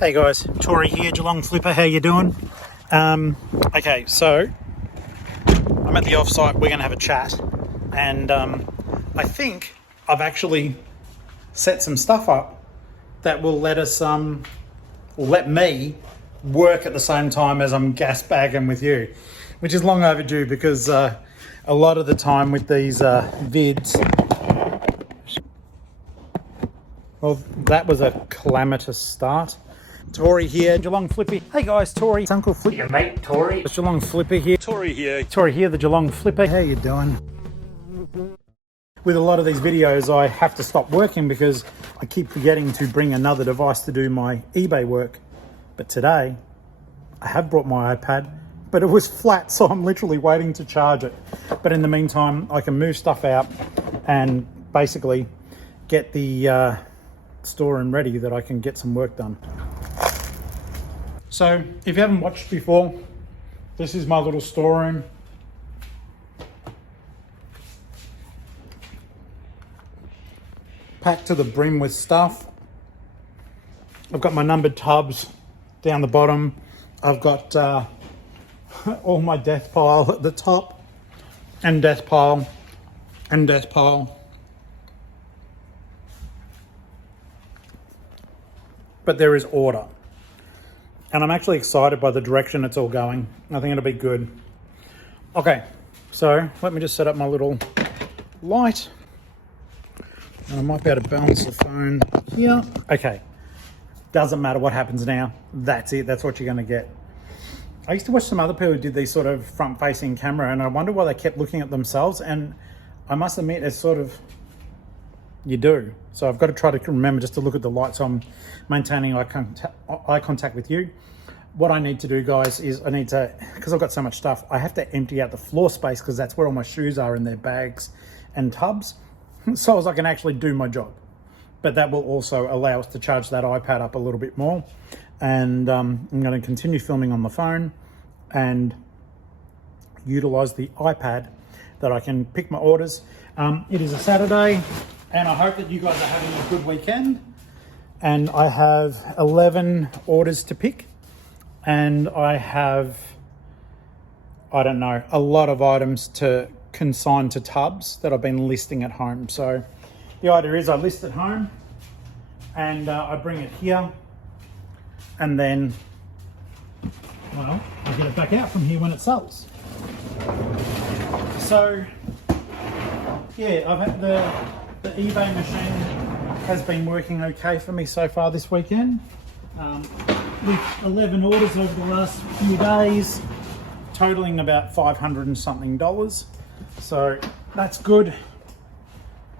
Hey guys, Tori here, Geelong-Flipper, how you doing? Okay, so I'm at the offsite, we're gonna have a chat, and I think I've actually set some stuff up that will let us, let me work at the same time as I'm gas bagging with you, which is long overdue because a lot of the time with these vids, well, that was a calamitous start. Tori here, Geelong-Flipper. Hey guys, Tori. It's Uncle Flipper. Your mate, Tori. It's Geelong-Flipper here. Tori here. Tori here, the Geelong-Flipper. How you doing? With a lot of these videos, I have to stop working because I keep forgetting to bring another device to do my eBay work. But today, I have brought my iPad, but it was flat, so I'm literally waiting to charge it. But in the meantime, I can move stuff out and basically get the store and ready that I can get some work done. So if you haven't watched before, this is my little storeroom. Packed to the brim with stuff. I've got my numbered tubs down the bottom. I've got all my death pile at the top, and death pile, and death pile. But there is order. And I'm actually excited by the direction it's all going. I think it'll be good. Okay, so let me just set up my little light. And I might be able to balance the phone here. Okay, doesn't matter what happens now. That's it, that's what you're gonna get. I used to watch some other people who did these sort of front-facing camera, and I wonder why they kept looking at themselves. And I must admit, it's sort of, you do. So I've got to try to remember just to look at the light so I'm maintaining eye contact with you. What I need to do, guys, is I need to, because I've got so much stuff, I have to empty out the floor space because that's where all my shoes are in their bags and tubs, so as I can actually do my job. But that will also allow us to charge that iPad up a little bit more. And I'm going to continue filming on the phone and utilize the iPad that I can pick my orders. It is a Saturday, and I hope that you guys are having a good weekend. And I have 11 orders to pick, and I have, I don't know, a lot of items to consign to tubs that I've been listing at home. So the idea is I list at home and I bring it here, and then, well, I get it back out from here when it sells. So yeah, I've had the eBay machine has been working okay for me so far this weekend. With 11 orders over the last few days, totaling about $500 and something. So that's good.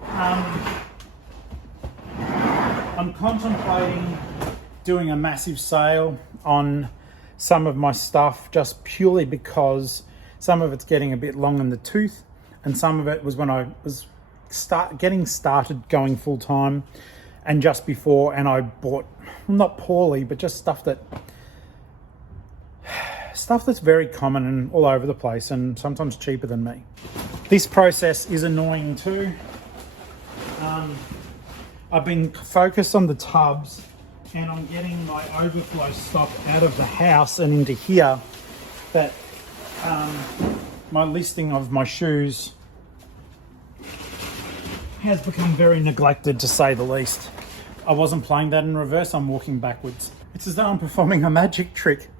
I'm contemplating doing a massive sale on some of my stuff just purely because some of it's getting a bit long in the tooth, and some of it was when I was getting started going full time and just before, and I bought, not poorly, but just stuff that's very common and all over the place and sometimes cheaper than me. This process is annoying too. I've been focused on the tubs, and I'm getting my overflow stock out of the house and into here, that my listing of my shoes has become very neglected, to say the least. I wasn't playing that in reverse, I'm walking backwards. It's as though I'm performing a magic trick.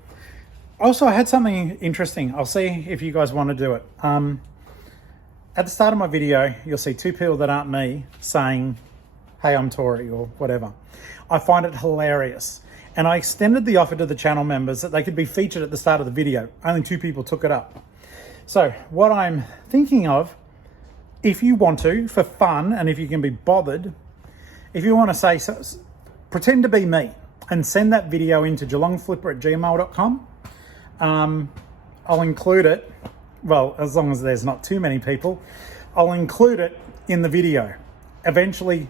Also, I had something interesting. I'll see if you guys want to do it. At the start of my video, you'll see two people that aren't me saying, "Hey, I'm Tori," or whatever. I find it hilarious. And I extended the offer to the channel members that they could be featured at the start of the video. Only 2 people took it up. So what I'm thinking of, if you want to, for fun, and if you can be bothered, if you want to say, pretend to be me and send that video into geelongflipper@gmail.com. I'll include it, well, as long as there's not too many people, I'll include it in the video. Eventually,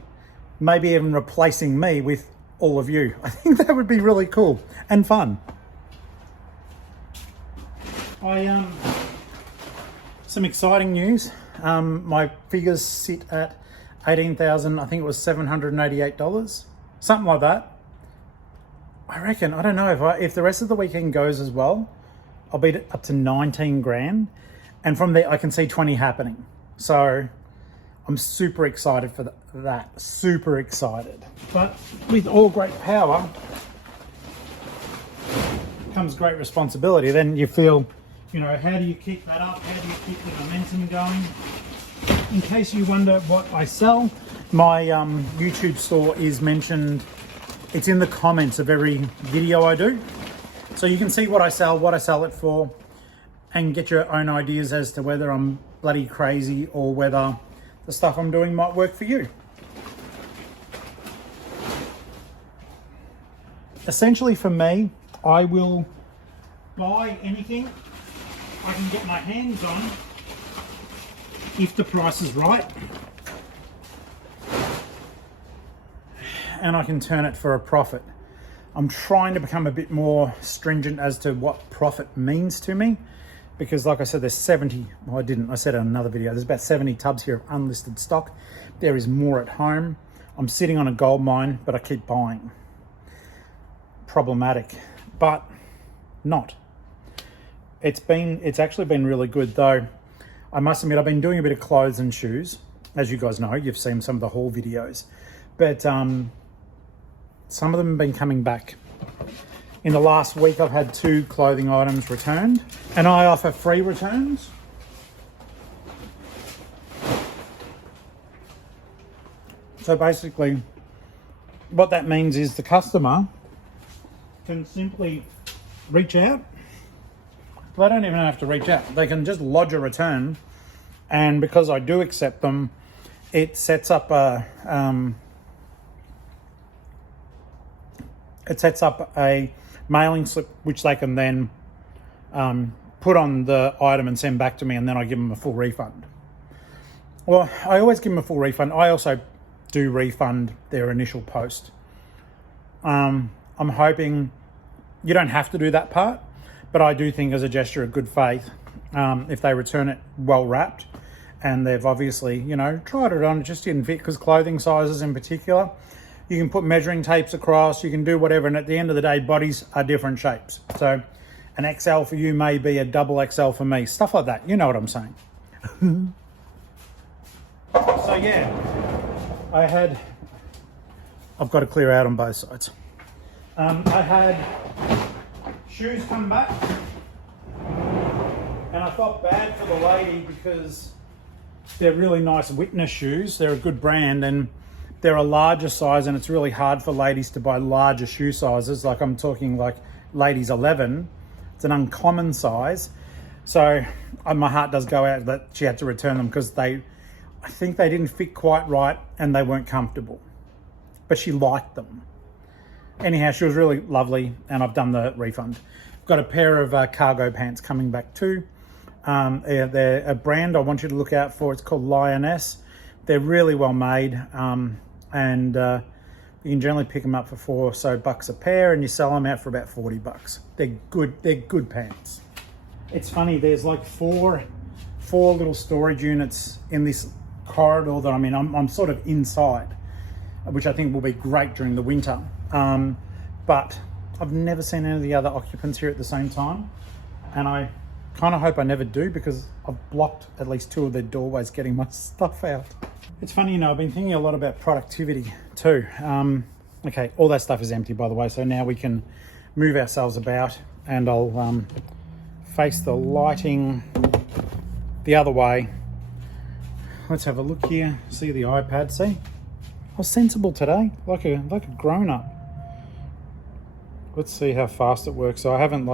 maybe even replacing me with all of you. I think that would be really cool and fun. Some exciting news. My figures sit at 18,000, I think it was $788, something like that. I reckon, I don't know, if the rest of the weekend goes as well, I'll be up to 19 grand. And from there, I can see 20 happening. So I'm super excited for that. Super excited. But with all great power comes great responsibility. Then you feel, you know, how do you keep that up? How do you keep the momentum going? In case you wonder what I sell, my YouTube store is mentioned. It's in the comments of every video I do. So you can see what I sell it for, and get your own ideas as to whether I'm bloody crazy or whether the stuff I'm doing might work for you. Essentially for me, I will buy anything I can get my hands on if the price is right, and I can turn it for a profit. I'm trying to become a bit more stringent as to what profit means to me, because like I said, there's 70, well I said in another video, there's about 70 tubs here of unlisted stock. There is more at home. I'm sitting on a gold mine, but I keep buying. Problematic, but not. It's actually been really good though. I must admit, I've been doing a bit of clothes and shoes. As you guys know, you've seen some of the haul videos, but some of them have been coming back. In the last week, I've had 2 clothing items returned, and I offer free returns. So basically, what that means is the customer can simply reach out. They don't even have to reach out. They can just lodge a return, and because I do accept them, it sets up a mailing slip which they can then put on the item and send back to me, and then I give them a full refund. Well, I always give them a full refund. I also do refund their initial post. I'm hoping you don't have to do that part, but I do think as a gesture of good faith, if they return it well wrapped and they've obviously, you know, tried it on, it just didn't fit, because clothing sizes in particular, you can put measuring tapes across, you can do whatever, and at the end of the day, bodies are different shapes. So an XL for you may be a double XL for me, stuff like that. You know what I'm saying. So yeah, I've got to clear out on both sides. I had shoes come back, and I felt bad for the lady because they're really nice Witness shoes. They're a good brand, and they're a larger size, and it's really hard for ladies to buy larger shoe sizes. Like I'm talking like ladies 11. It's an uncommon size. So my heart does go out that she had to return them because I think they didn't fit quite right and they weren't comfortable. But she liked them. Anyhow, she was really lovely, and I've done the refund. I've got a pair of cargo pants coming back too. They're a brand I want you to look out for. It's called Lioness. They're really well made, and you can generally pick them up for $4 or so a pair, and you sell them out for about $40. They're good pants. It's funny, there's like four little storage units in this corridor that I'm in. I'm sort of inside, which I think will be great during the winter. But I've never seen any of the other occupants here at the same time, and I kind of hope I never do, because I've blocked at least 2 of their doorways getting my stuff out. It's funny, you know, I've been thinking a lot about productivity too. Okay, all that stuff is empty, by the way, so now we can move ourselves about, and I'll face the lighting the other way. Let's have a look here. See the iPad, see? I was sensible today, like a grown-up. Let's see how fast it works. So I haven't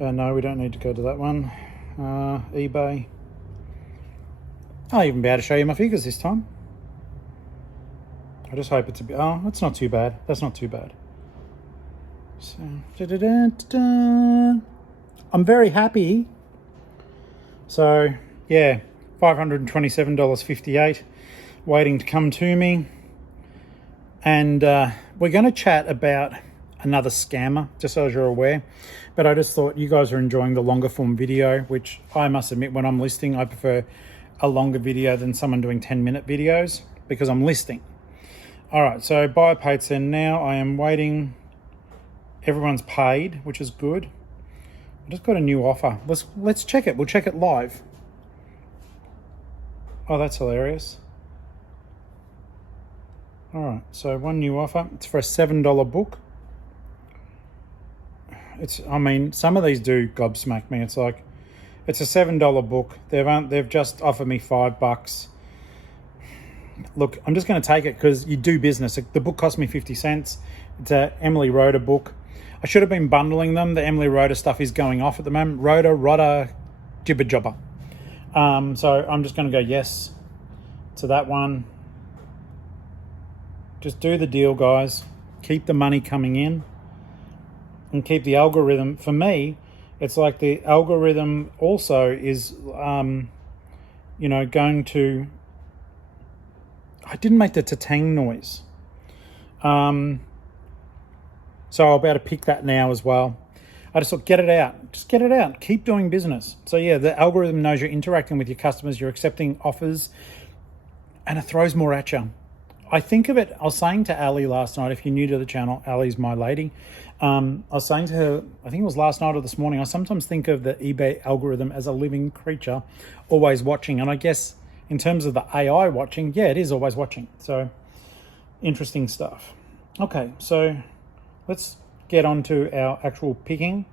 no, we don't need to go to that one. eBay. I'll even be able to show you my figures this time. I just hope it's a bit, oh, that's not too bad. That's not too bad. So, I'm very happy. So, yeah, $527.58 waiting to come to me. And we're going to chat about another scammer, just so as you're aware. But I just thought you guys are enjoying the longer form video, which I must admit, when I'm listing, I prefer a longer video than someone doing 10-minute videos, because I'm listing. All right, so buyer paid send now. I am waiting everyone's paid, which is good. I just got a new offer. Let's check it. We'll check it live. Oh, that's hilarious. All right, so one new offer. It's for a $7 book. I mean, some of these do gobsmack me. It's like, it's a $7 book. They've just offered me $5. Look, I'm just going to take it because you do business. The book cost me 50 cents. It's a Emily Rhoda book. I should have been bundling them. The Emily Rhoda stuff is going off at the moment. Rhoda, jibber jobber. So I'm just going to go yes to that one. Just do the deal, guys. Keep the money coming in and keep the algorithm. For me, it's like the algorithm also is, going to... I didn't make the ta-tang noise. So I'll be able to pick that now as well. I just thought, get it out. Just get it out. Keep doing business. So yeah, the algorithm knows you're interacting with your customers, you're accepting offers, and it throws more at you. I think of it, I was saying to Ali last night, if you're new to the channel, Ali's my lady. I was saying to her, I think it was last night or this morning, I sometimes think of the eBay algorithm as a living creature, always watching. And I guess in terms of the AI watching, yeah, it is always watching. So interesting stuff. Okay, so let's get on to our actual picking.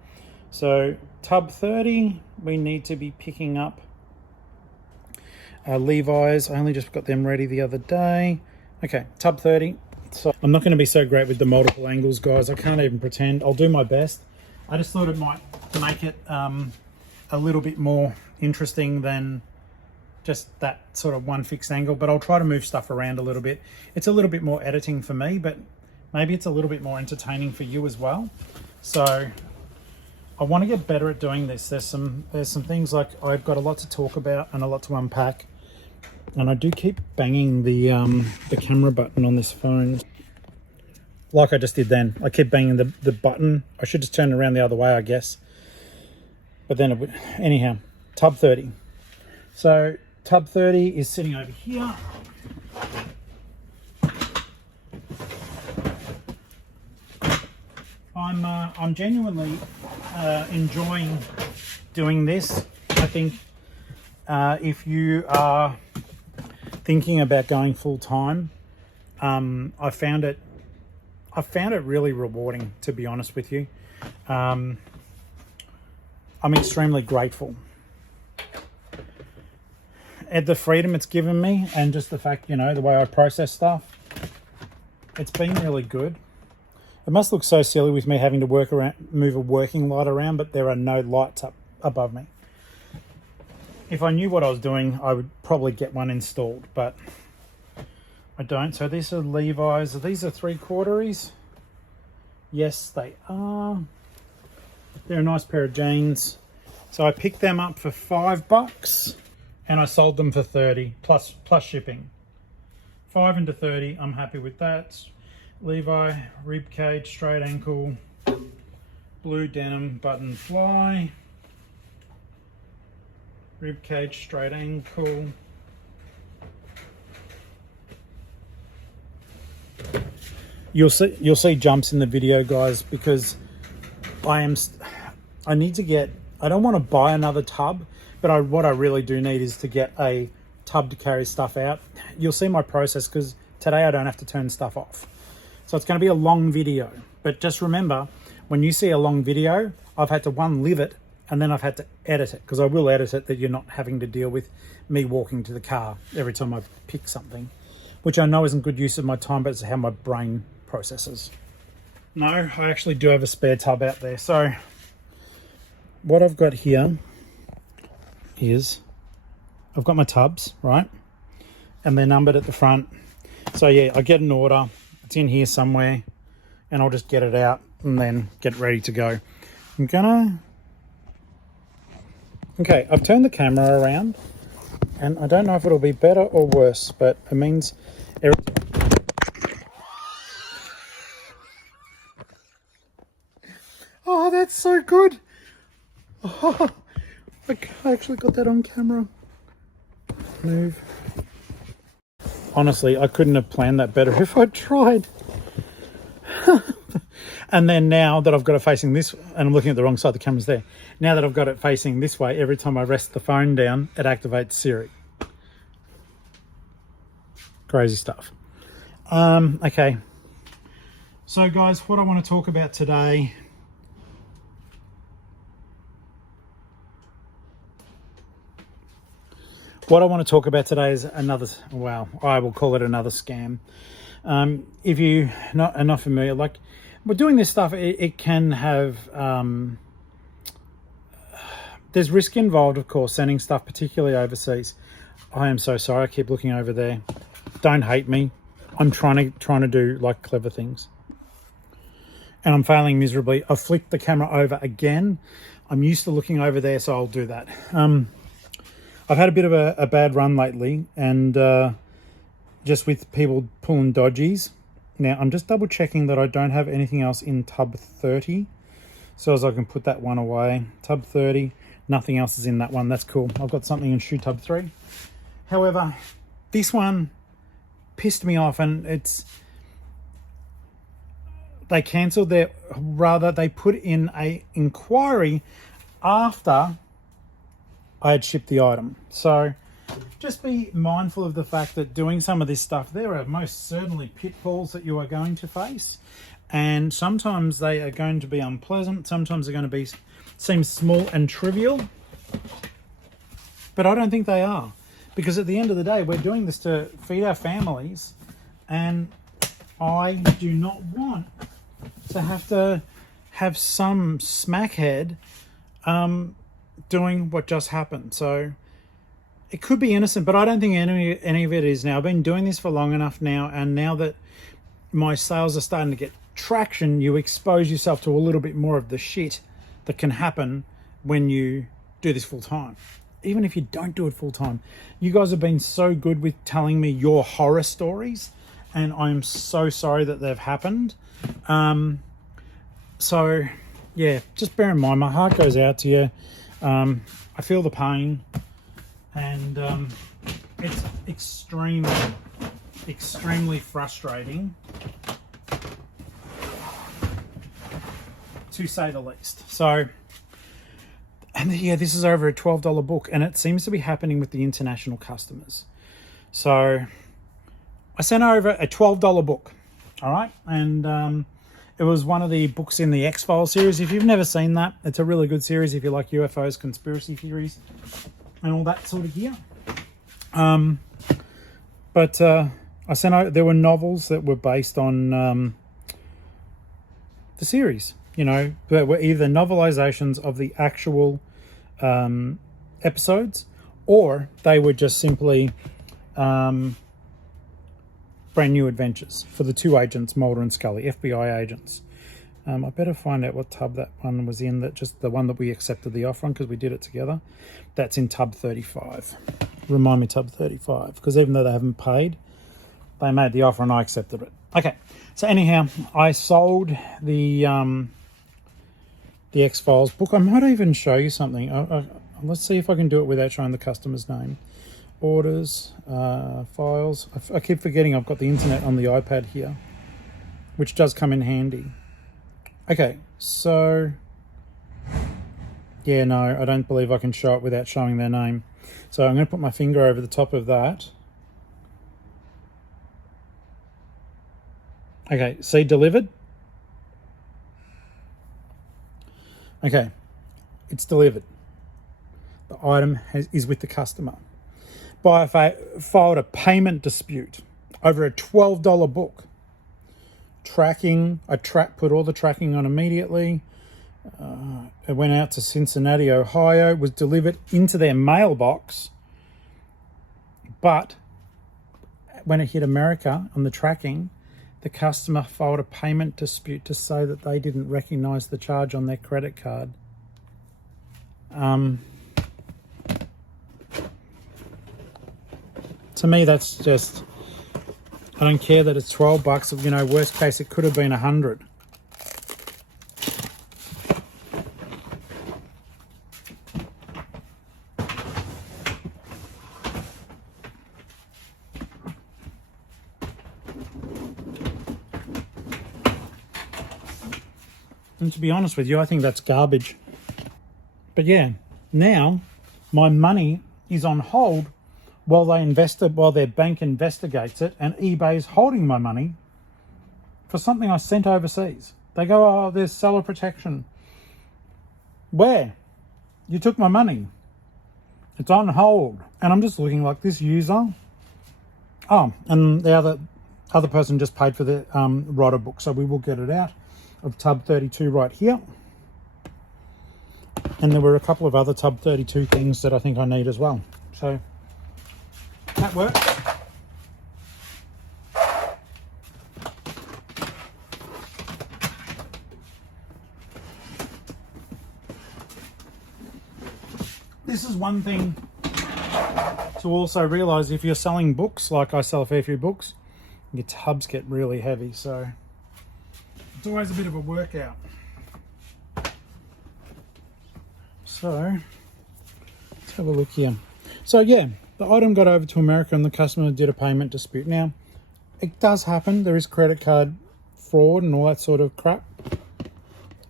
So tub 30, we need to be picking up Levi's. I only just got them ready the other day. Okay, tub 30. So I'm not going to be so great with the multiple angles, guys. I can't even pretend. I'll do my best. I just thought it might make it a little bit more interesting than just that sort of one fixed angle, but I'll try to move stuff around a little bit. It's a little bit more editing for me, but maybe it's a little bit more entertaining for you as well. So I want to get better at doing this. There's some things like I've got a lot to talk about and a lot to unpack. And I do keep banging the camera button on this phone. Like I just did then. I keep banging the button. I should just turn it around the other way, I guess. But then, anyhow, tub 30. So tub 30 is sitting over here. I'm genuinely enjoying doing this. I think if you are thinking about going full time, I found it really rewarding, to be honest with you. I'm extremely grateful at the freedom it's given me, and just the fact, the way I process stuff. It's been really good. It must look so silly with me having to move a working light around, but there are no lights up above me. If I knew what I was doing, I would probably get one installed, but I don't. So these are Levi's. These are 3/4s. Yes, they are. They're a nice pair of jeans. So I picked them up for $5 and I sold them for 30 plus shipping. 5 into 30, I'm happy with that. Levi, rib cage, straight ankle, blue denim button fly. Rib cage, straight ankle. You'll see jumps in the video, guys, because I need to get, I don't want to buy another tub, but what I really do need is to get a tub to carry stuff out. You'll see my process, because today I don't have to turn stuff off. So it's going to be a long video, but just remember, when you see a long video, I've had to live it, and then I've had to edit it, because I will edit it that you're not having to deal with me walking to the car every time I pick something, which I know isn't good use of my time, but it's how my brain processes. No, I actually do have a spare tub out there. So what I've got here is I've got my tubs, right? And they're numbered at the front. So yeah, I get an order, it's in here somewhere, and I'll just get it out and then get ready to go. Okay, I've turned the camera around, and I don't know if it'll be better or worse, but it means oh, that's so good. Oh, I actually got that on camera. Move. Honestly, I couldn't have planned that better if I tried. And then now that I've got it facing this, and I'm looking at the wrong side, the camera's there. Now that I've got it facing this way, every time I rest the phone down, it activates Siri. Crazy stuff. Okay. So guys, what I want to talk about today, is another, well, I will call it another scam. If you are not familiar, like, we're doing this stuff, it can have, there's risk involved, of course, sending stuff, particularly overseas. I am so sorry, I keep looking over there. Don't hate me. I'm trying to do like clever things. And I'm failing miserably. I've flicked the camera over again. I'm used to looking over there, so I'll do that. I've had a bit of a bad run lately, and just with people pulling dodgies. Now, I'm just double checking that I don't have anything else in tub 30, so as I can put that one away. Tub 30, nothing else is in that one. That's cool. I've got something in shoe tub 3. However, this one pissed me off, and they cancelled they put in a inquiry after I had shipped the item. So just be mindful of the fact that doing some of this stuff, there are most certainly pitfalls that you are going to face, and sometimes they are going to be unpleasant, sometimes they're going to seem small and trivial, but I don't think they are, because at the end of the day, we're doing this to feed our families, and I do not want to have some smackhead doing what just happened. So it could be innocent, but I don't think any of it is now. I've been doing this for long enough now, and now that my sales are starting to get traction, you expose yourself to a little bit more of the shit that can happen when you do this full time. Even if you don't do it full time, you guys have been so good with telling me your horror stories, and I'm so sorry that they've happened. So yeah, just bear in mind, my heart goes out to you. I feel the pain, and it's extremely frustrating, to say the least. So, and yeah, this is over a $12 book, and it seems to be happening with the international customers. So I sent over a $12 book, all right? And it was one of the books in the X-Files series. If you've never seen that, it's a really good series if you like UFOs, conspiracy theories, and all that sort of gear. But I sent out, there were novels that were based on the series, you know, that were either novelizations of the actual episodes, or they were just simply brand new adventures for the two agents, Mulder and Scully, FBI agents. I better find out what tub that one was in, that just the one that we accepted the offer on, because we did it together. That's in tub 35. Remind me, tub 35, because even though they haven't paid, they made the offer and I accepted it. Okay, so anyhow, I sold the X-Files book. I might even show you something. Let's see if I can do it without showing the customer's name. Orders, files. I keep forgetting I've got the internet on the iPad here, which does come in handy. Okay, so yeah, no, I don't believe I can show it without showing their name. So I'm going to put my finger over the top of that. Okay, see delivered? Okay, it's delivered. The item is with the customer. Buyer filed a payment dispute over a $12 book. Tracking, put all the tracking on immediately. It went out to Cincinnati, Ohio, was delivered into their mailbox. But when it hit America on the tracking, the customer filed a payment dispute to say that they didn't recognize the charge on their credit card. To me, that's just, I don't care that it's $12. You know, worst case, it could have been 100. And to be honest with you, I think that's garbage. But yeah, now my money is on hold while their bank investigates it, and eBay is holding my money for something I sent overseas. They go, oh, there's seller protection. Where? You took my money. It's on hold. And I'm just looking like this user. Oh, and the other person just paid for the rotor book, so we will get it out of tub 32 right here. And there were a couple of other tub 32 things that I think I need as well. So that works. This is one thing to also realise: if you're selling books, like I sell a fair few books, your tubs get really heavy, so it's always a bit of a workout. So let's have a look here. So yeah, the item got over to America and the customer did a payment dispute. Now, it does happen. There is credit card fraud and all that sort of crap.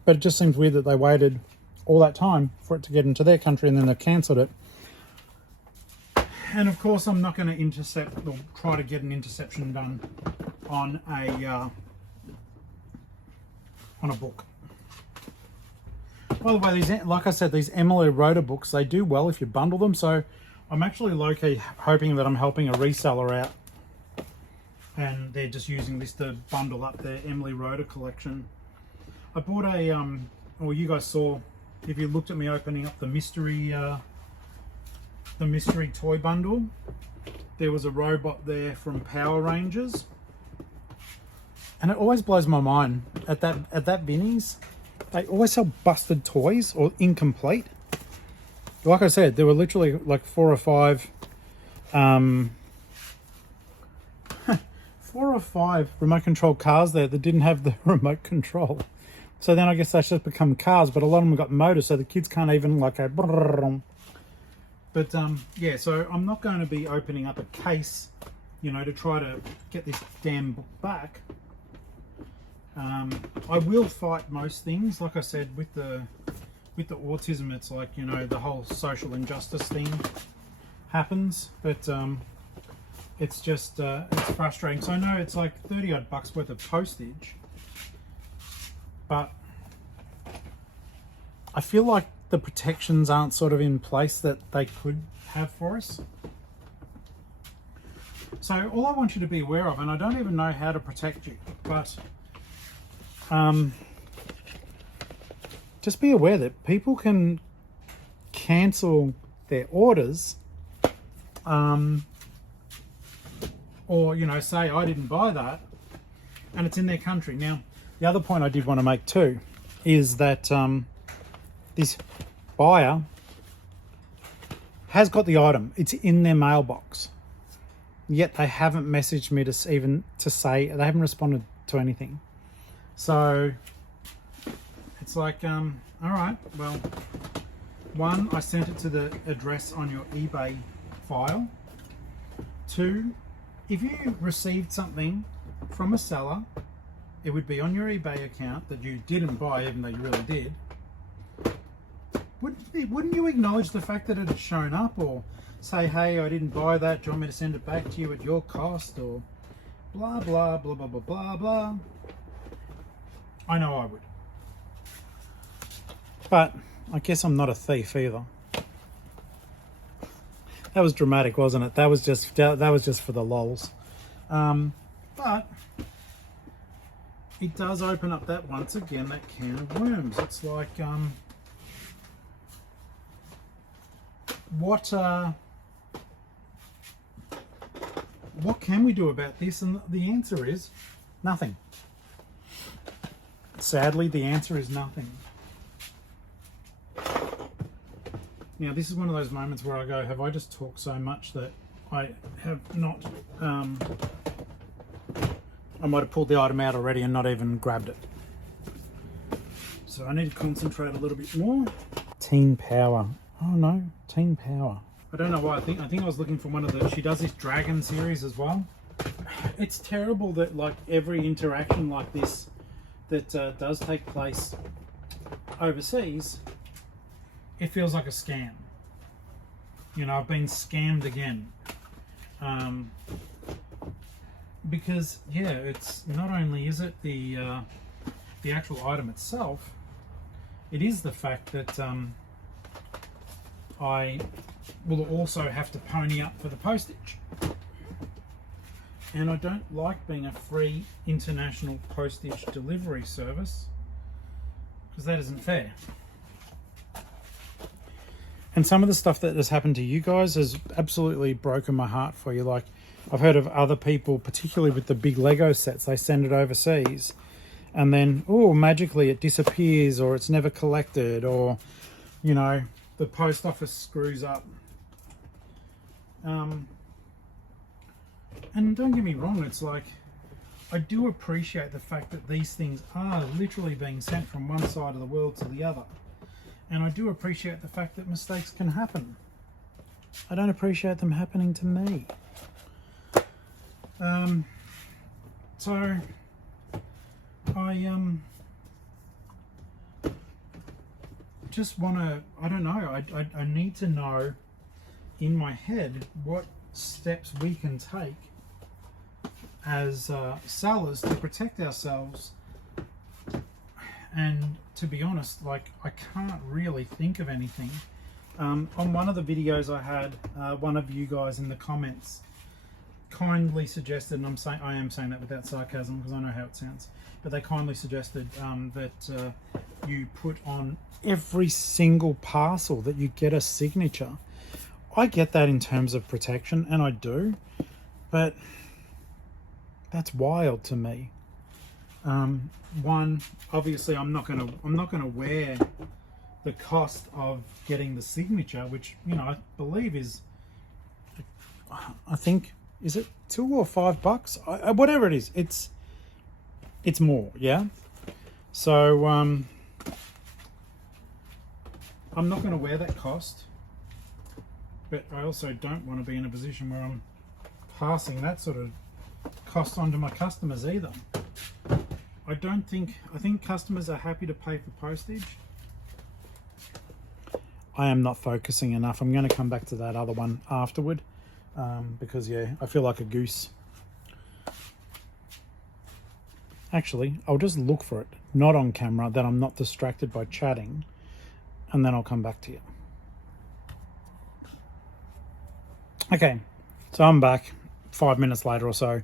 But it just seems weird that they waited all that time for it to get into their country and then they cancelled it. And of course, I'm not going to intercept or try to get an interception done on a book. By the way, like I said, these Emily Rotor books, they do well if you bundle them. So I'm actually low-key hoping that I'm helping a reseller out, and they're just using this to bundle up their Emily Rotor collection. I bought well, you guys saw, if you looked at me opening up the mystery toy bundle, there was a robot there from Power Rangers, and it always blows my mind at that Vinnie's. They always sell busted toys or incomplete. Like I said, there were literally like 4 or 5 remote control cars there that didn't have the remote control. So then I guess they just become cars, but a lot of them got motors, so the kids can't even like a brrrr. But yeah, so I'm not going to be opening up a case, you know, to try to get this damn book back. I will fight most things. Like I said, with the autism, it's like, you know, the whole social injustice thing happens, but it's just it's frustrating. So I know it's like 30 odd bucks worth of postage, but I feel like the protections aren't sort of in place that they could have for us. So all I want you to be aware of, and I don't even know how to protect you, but just be aware that people can cancel their orders, or, you know, say I didn't buy that, and it's in their country. Now, the other point I did want to make too is that this buyer has got the item. It's in their mailbox, yet they haven't messaged me to say, they haven't responded to anything. So it's like, all right, well, 1, I sent it to the address on your eBay file. 2, if you received something from a seller, it would be on your eBay account that you didn't buy, even though you really did. Wouldn't you acknowledge the fact that it had shown up, or say, hey, I didn't buy that, do you want me to send it back to you at your cost, or blah, blah, blah, blah, blah, blah, blah. I know I would. But I guess I'm not a thief either. That was dramatic, wasn't it? That was just for the lols. But it does open up that, once again, that can of worms. It's like, what can we do about this? And the answer is nothing. Sadly, the answer is nothing. Now, this is one of those moments where I go, have I just talked so much that I have not, I might have pulled the item out already and not even grabbed it. So I need to concentrate a little bit more. Teen Power. Oh no, Teen Power. I don't know why. I think I was looking for one of the, she does this dragon series as well. It's terrible that like every interaction like this that does take place overseas, it feels like a scam. You know, I've been scammed again. Because yeah, it's not only is it the actual item itself, it is the fact that I will also have to pony up for the postage. And I don't like being a free international postage delivery service, because that isn't fair. And some of the stuff that has happened to you guys has absolutely broken my heart for you. Like, I've heard of other people, particularly with the big Lego sets, they send it overseas and then, oh, magically it disappears, or it's never collected, or, you know, the post office screws up. And don't get me wrong, it's like, I do appreciate the fact that these things are literally being sent from one side of the world to the other. And I do appreciate the fact that mistakes can happen. I don't appreciate them happening to me. So I just want to, I don't know, I need to know in my head what steps we can take as sellers to protect ourselves. And to be honest, like, I can't really think of anything. On one of the videos I had, one of you guys in the comments kindly suggested, and I am saying that without sarcasm because I know how it sounds, but they kindly suggested that you put on every single parcel that you get a signature. I get that in terms of protection, and I do, but that's wild to me. One, obviously, I'm not gonna wear the cost of getting the signature, which, you know, I believe is, I think, is it $2 or $5? Whatever it is, it's more, yeah. So I'm not going to wear that cost, but I also don't want to be in a position where I'm passing that sort of cost on to my customers either. I think customers are happy to pay for postage. I am not focusing enough. I'm going to come back to that other one afterward, because yeah, I feel like a goose. Actually, I'll just look for it, not on camera, that I'm not distracted by chatting, and then I'll come back to you. Okay, so I'm back 5 minutes later or so,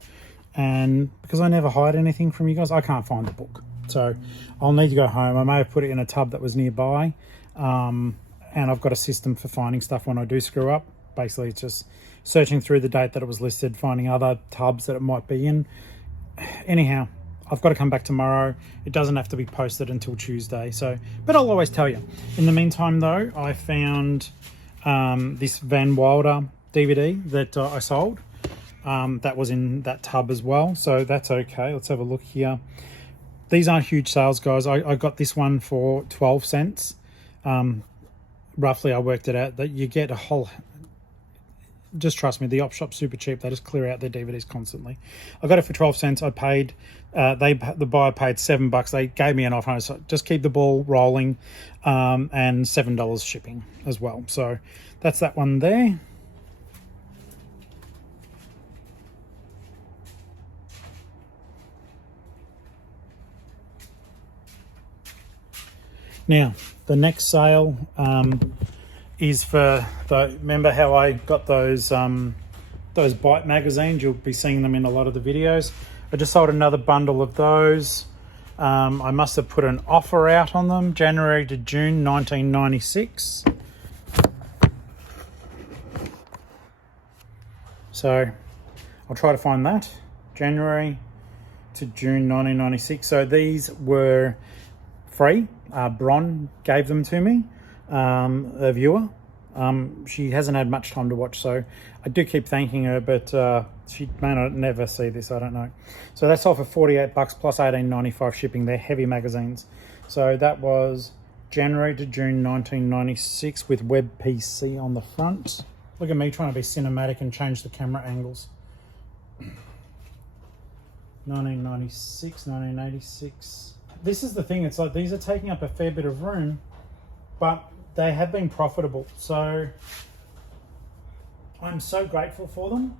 and because I never hide anything from you guys, I can't find the book. So I'll need to go home. I may have put it in a tub that was nearby, and I've got a system for finding stuff when I do screw up. Basically, it's just searching through the date that it was listed, finding other tubs that it might be in. Anyhow, I've got to come back tomorrow. It doesn't have to be posted until Tuesday. So, but I'll always tell you. In the meantime, though, I found this Van Wilder DVD that I sold. That was in that tub as well. So that's okay. Let's have a look here. These aren't huge sales, guys. I got this one for 12 cents. Roughly, I worked it out that you get a whole... Just trust me, the op shop's super cheap. They just clear out their DVDs constantly. I got it for 12 cents. I paid, the buyer paid $7. They gave me an offer. So just keep the ball rolling, and $7 shipping as well. So that's that one there. Now, the next sale is for the, remember how I got those Bite magazines? You'll be seeing them in a lot of the videos. I just sold another bundle of those. I must have put an offer out on them, January to June 1996. So I'll try to find that, January to June 1996. So these were free. Bron gave them to me, a viewer. She hasn't had much time to watch, so I do keep thanking her, but she may not never see this, I don't know. So that's all for $48 plus $18.95 shipping. They're heavy magazines. So that was January to June 1996 with WebPC on the front. Look at me trying to be cinematic and change the camera angles. 1996, 1986. this is the thing, it's like these are taking up a fair bit of room, but they have been profitable. So I'm so grateful for them.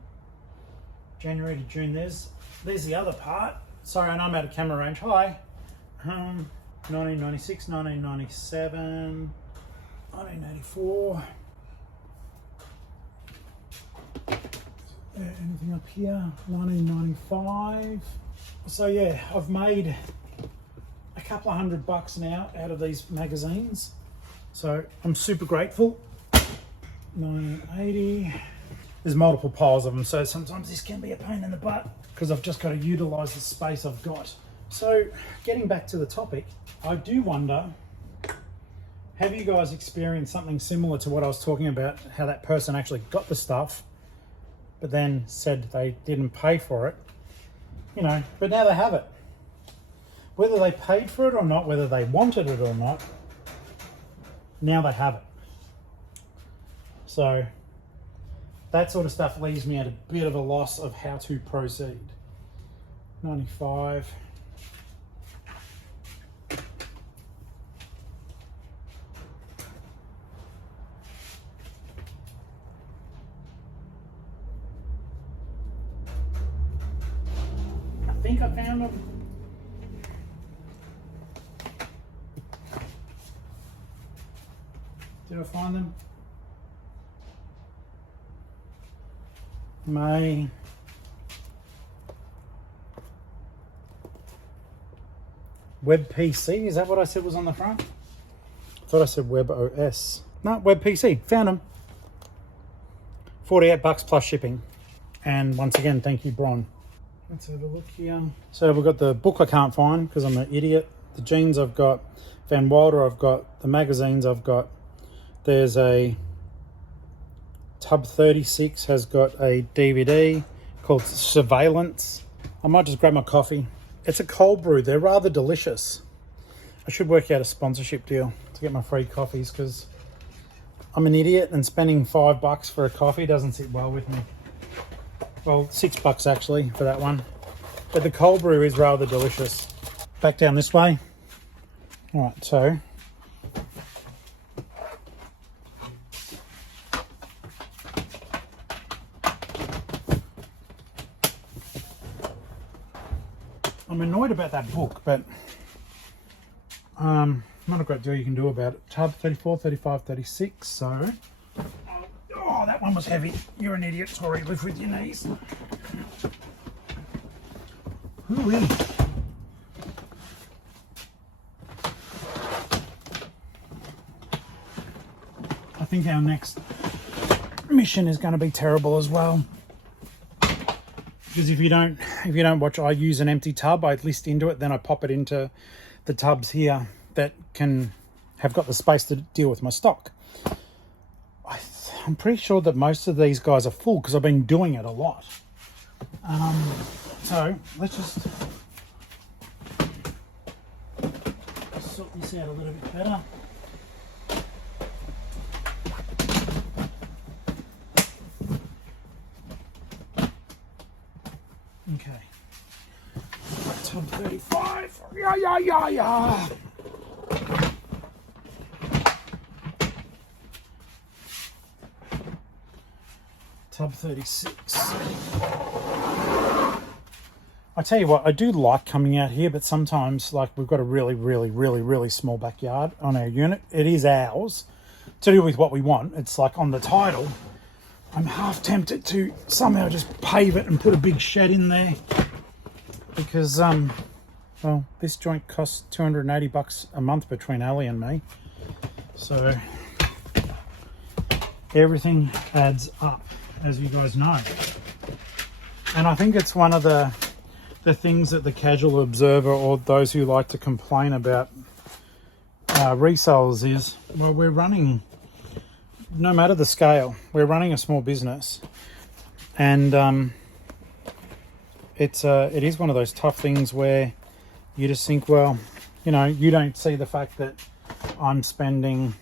January to June, there's the other part. Sorry, and I'm out of camera range. Hi. 1996, 1997, 1984. Anything up here? 1995. So yeah, I've made a couple of $100 now out of these magazines. So I'm super grateful. 1980. There's multiple piles of them, so sometimes this can be a pain in the butt because I've just got to utilize the space I've got. So getting back to the topic, I do wonder, have you guys experienced something similar to what I was talking about, how that person actually got the stuff but then said they didn't pay for it, you know, but now they have it. Whether they paid for it or not, whether they wanted it or not, now they have it. So that sort of stuff leaves me at a bit of a loss of how to proceed. 95. I think I found them. Did I find them? My Web PC, is that what I said was on the front? I thought I said Web OS. No, Web PC, found them. $48 plus shipping. And once again, thank you, Bron. Let's have a look here. So we've got the book I can't find because I'm an idiot. The jeans I've got. Van Wilder I've got. The magazines I've got. There's a Tub 36 has got a DVD called Surveillance. I might just grab my coffee. It's a cold brew. They're rather delicious. I should work out a sponsorship deal to get my free coffees because I'm an idiot and spending $5 for a coffee doesn't sit well with me. Well, $6 actually for that one. But the cold brew is rather delicious. Back down this way. All right, so I'm annoyed about that book, but not a great deal you can do about it. Tub 34, 35, 36, so... Oh, that one was heavy. You're an idiot, Tori. Live with your knees. Ooh-wee. I think our next mission is going to be terrible as well. Because if you don't watch, I use an empty tub, I list into it, then I pop it into the tubs here that have got the space to deal with my stock. I'm pretty sure that most of these guys are full because I've been doing it a lot. So let's just sort this out a little bit better. Okay. Tub 35. Yeah. Tub 36. I tell you what, I do like coming out here, but sometimes, like, we've got a really small backyard on our unit. It is ours to do with what we want. It's like on the title. I'm half tempted to somehow just pave it and put a big shed in there because, well, this joint costs $280 a month between Ali and me. So everything adds up, as you guys know. And I think it's one of the things that the casual observer or those who like to complain about resellers is, well, we're running, no matter the scale, we're running a small business. And it is one of those tough things where you just think, well, you know, you don't see the fact that I'm spending,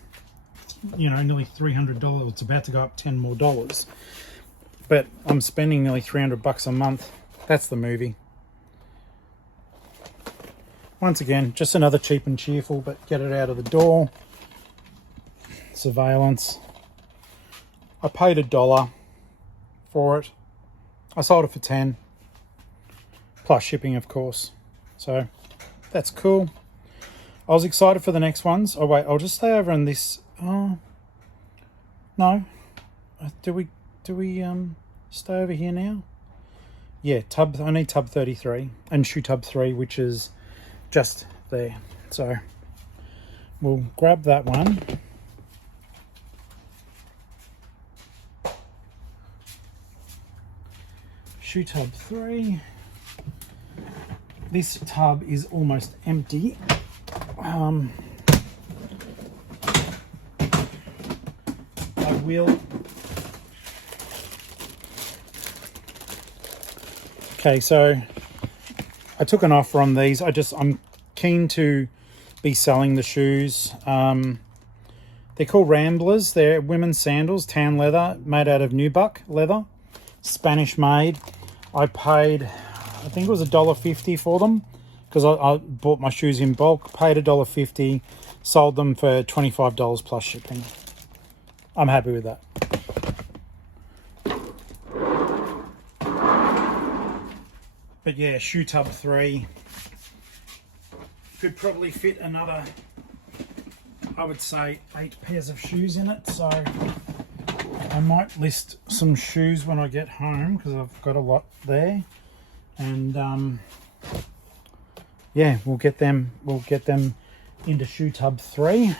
you know, nearly $300. It's about to go up $10 more. But I'm spending nearly $300 a month. That's the movie. once again, just another cheap and cheerful, but get it out of the door. Surveillance. I paid $1 for it. I sold it for 10, plus shipping, of course. So that's cool. I was excited for the next ones. Oh wait, I'll just stay over on this. Oh no, do we stay over here now? Yeah, I need tub 33 and shoe tub 3, which is just there. So we'll grab that one. Shoe tub 3. This tub is almost empty. I will. Okay, so I took an offer on these. I'm keen to be selling the shoes. They're called Ramblers. They're women's sandals, tan leather, made out of nubuck leather, Spanish made. I paid, I think it was $1.50 for them, because I bought my shoes in bulk, paid $1.50, sold them for $25 plus shipping. I'm happy with that. But yeah, shoe tub 3 could probably fit another, I would say, 8 pairs of shoes in it. So I might list some shoes when I get home, because I've got a lot there. And yeah, we'll get them into shoe tub 3.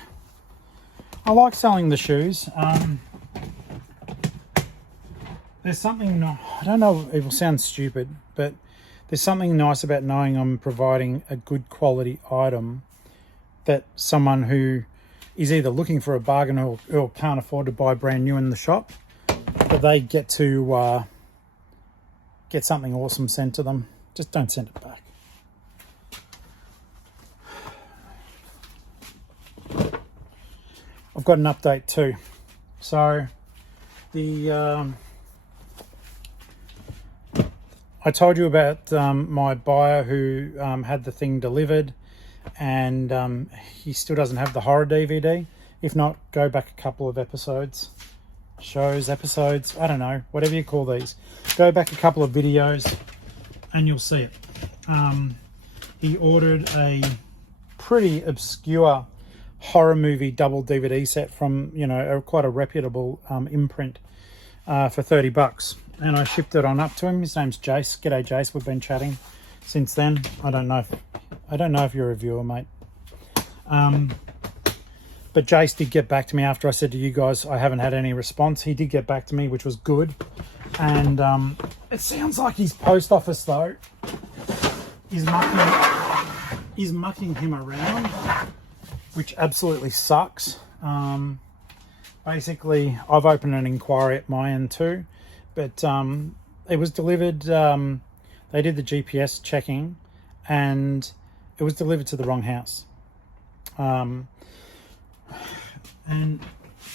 I like selling the shoes. There's something, I don't know, it will sound stupid, but there's something nice about knowing I'm providing a good quality item that someone who is either looking for a bargain or can't afford to buy brand new in the shop, but they get to get something awesome sent to them. Just don't send it back. I've got an update too. So I told you about my buyer who had the thing delivered, and he still doesn't have the horror DVD. If not, go back a couple of episodes, episodes, I don't know, whatever you call these. Go back a couple of videos and you'll see it. He ordered a pretty obscure horror movie double DVD set from, quite a reputable imprint for $30. And I shipped it on up to him. His name's Jace. G'day, Jace. We've been chatting since then. I don't know if you're a viewer, mate. But Jace did get back to me after I said to you guys I haven't had any response. He did get back to me, which was good. And it sounds like his post office though is mucking him around, which absolutely sucks. Basically, I've opened an inquiry at my end too. But it was delivered, they did the GPS checking and it was delivered to the wrong house. And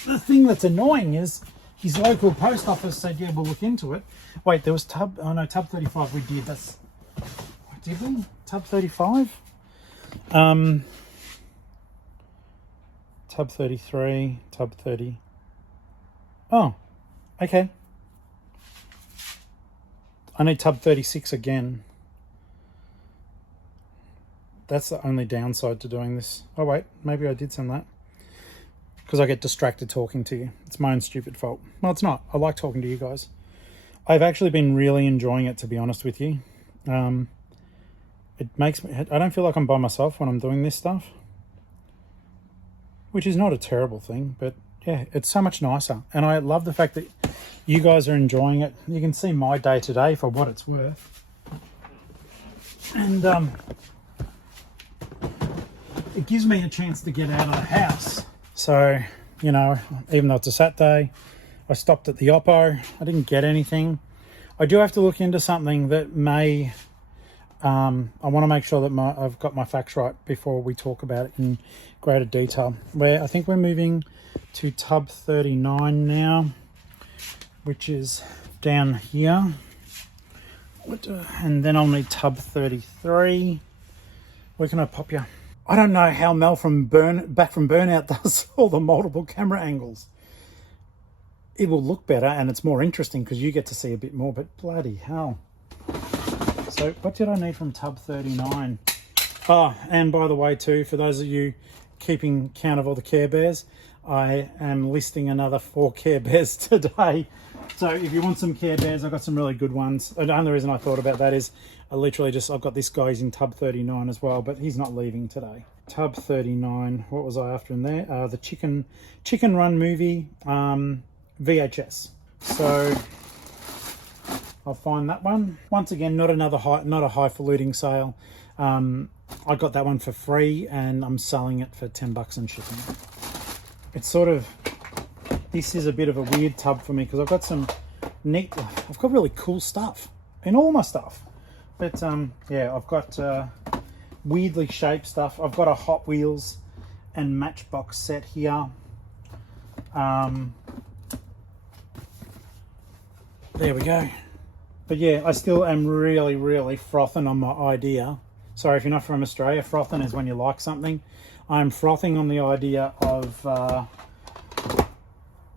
the thing that's annoying is his local post office said, yeah, we'll look into it. Wait, there was tub 35 we did. Did we? Tub 35? Tub 33, tub 30. Oh, okay. I need tub 36 again. That's the only downside to doing this. Oh wait, maybe I did send that. Because I get distracted talking to you. It's my own stupid fault. Well, it's not. I like talking to you guys. I've actually been really enjoying it, to be honest with you. It makes me, I don't feel like I'm by myself when I'm doing this stuff. Which is not a terrible thing, but yeah, it's so much nicer. And I love the fact that you guys are enjoying it. You can see my day-to-day for what it's worth. And it gives me a chance to get out of the house. So, even though it's a Saturday, I stopped at the Oppo. I didn't get anything. I do have to look into something that may... I want to make sure that I've got my facts right before we talk about it in greater detail. I think we're moving to tub 39 now, which is down here. And then I'll need tub 33, Where can I pop you? I don't know how Mel from Back from Burnout does all the multiple camera angles. It will look better and it's more interesting because you get to see a bit more, but bloody hell. So what did I need from tub 39? Oh, and by the way too, for those of you keeping count of all the Care Bears, I am listing another 4 Care Bears today. So if you want some Care Bears, I've got some really good ones. The only reason I thought about that is I've got this guy, he's in tub 39 as well, but he's not leaving today. Tub 39, what was I after in there? The Chicken Run movie VHS. So I'll find that one. Once again, not a highfalutin sale. I got that one for free and I'm selling it for $10 and shipping. It's sort of, this is a bit of a weird tub for me because I've got some I've got really cool stuff in all my stuff. But yeah, I've got weirdly shaped stuff. I've got a Hot Wheels and Matchbox set here. There we go. But yeah, I still am really frothing on my idea. Sorry if you're not from Australia, frothing is when you like something. I'm frothing on the idea of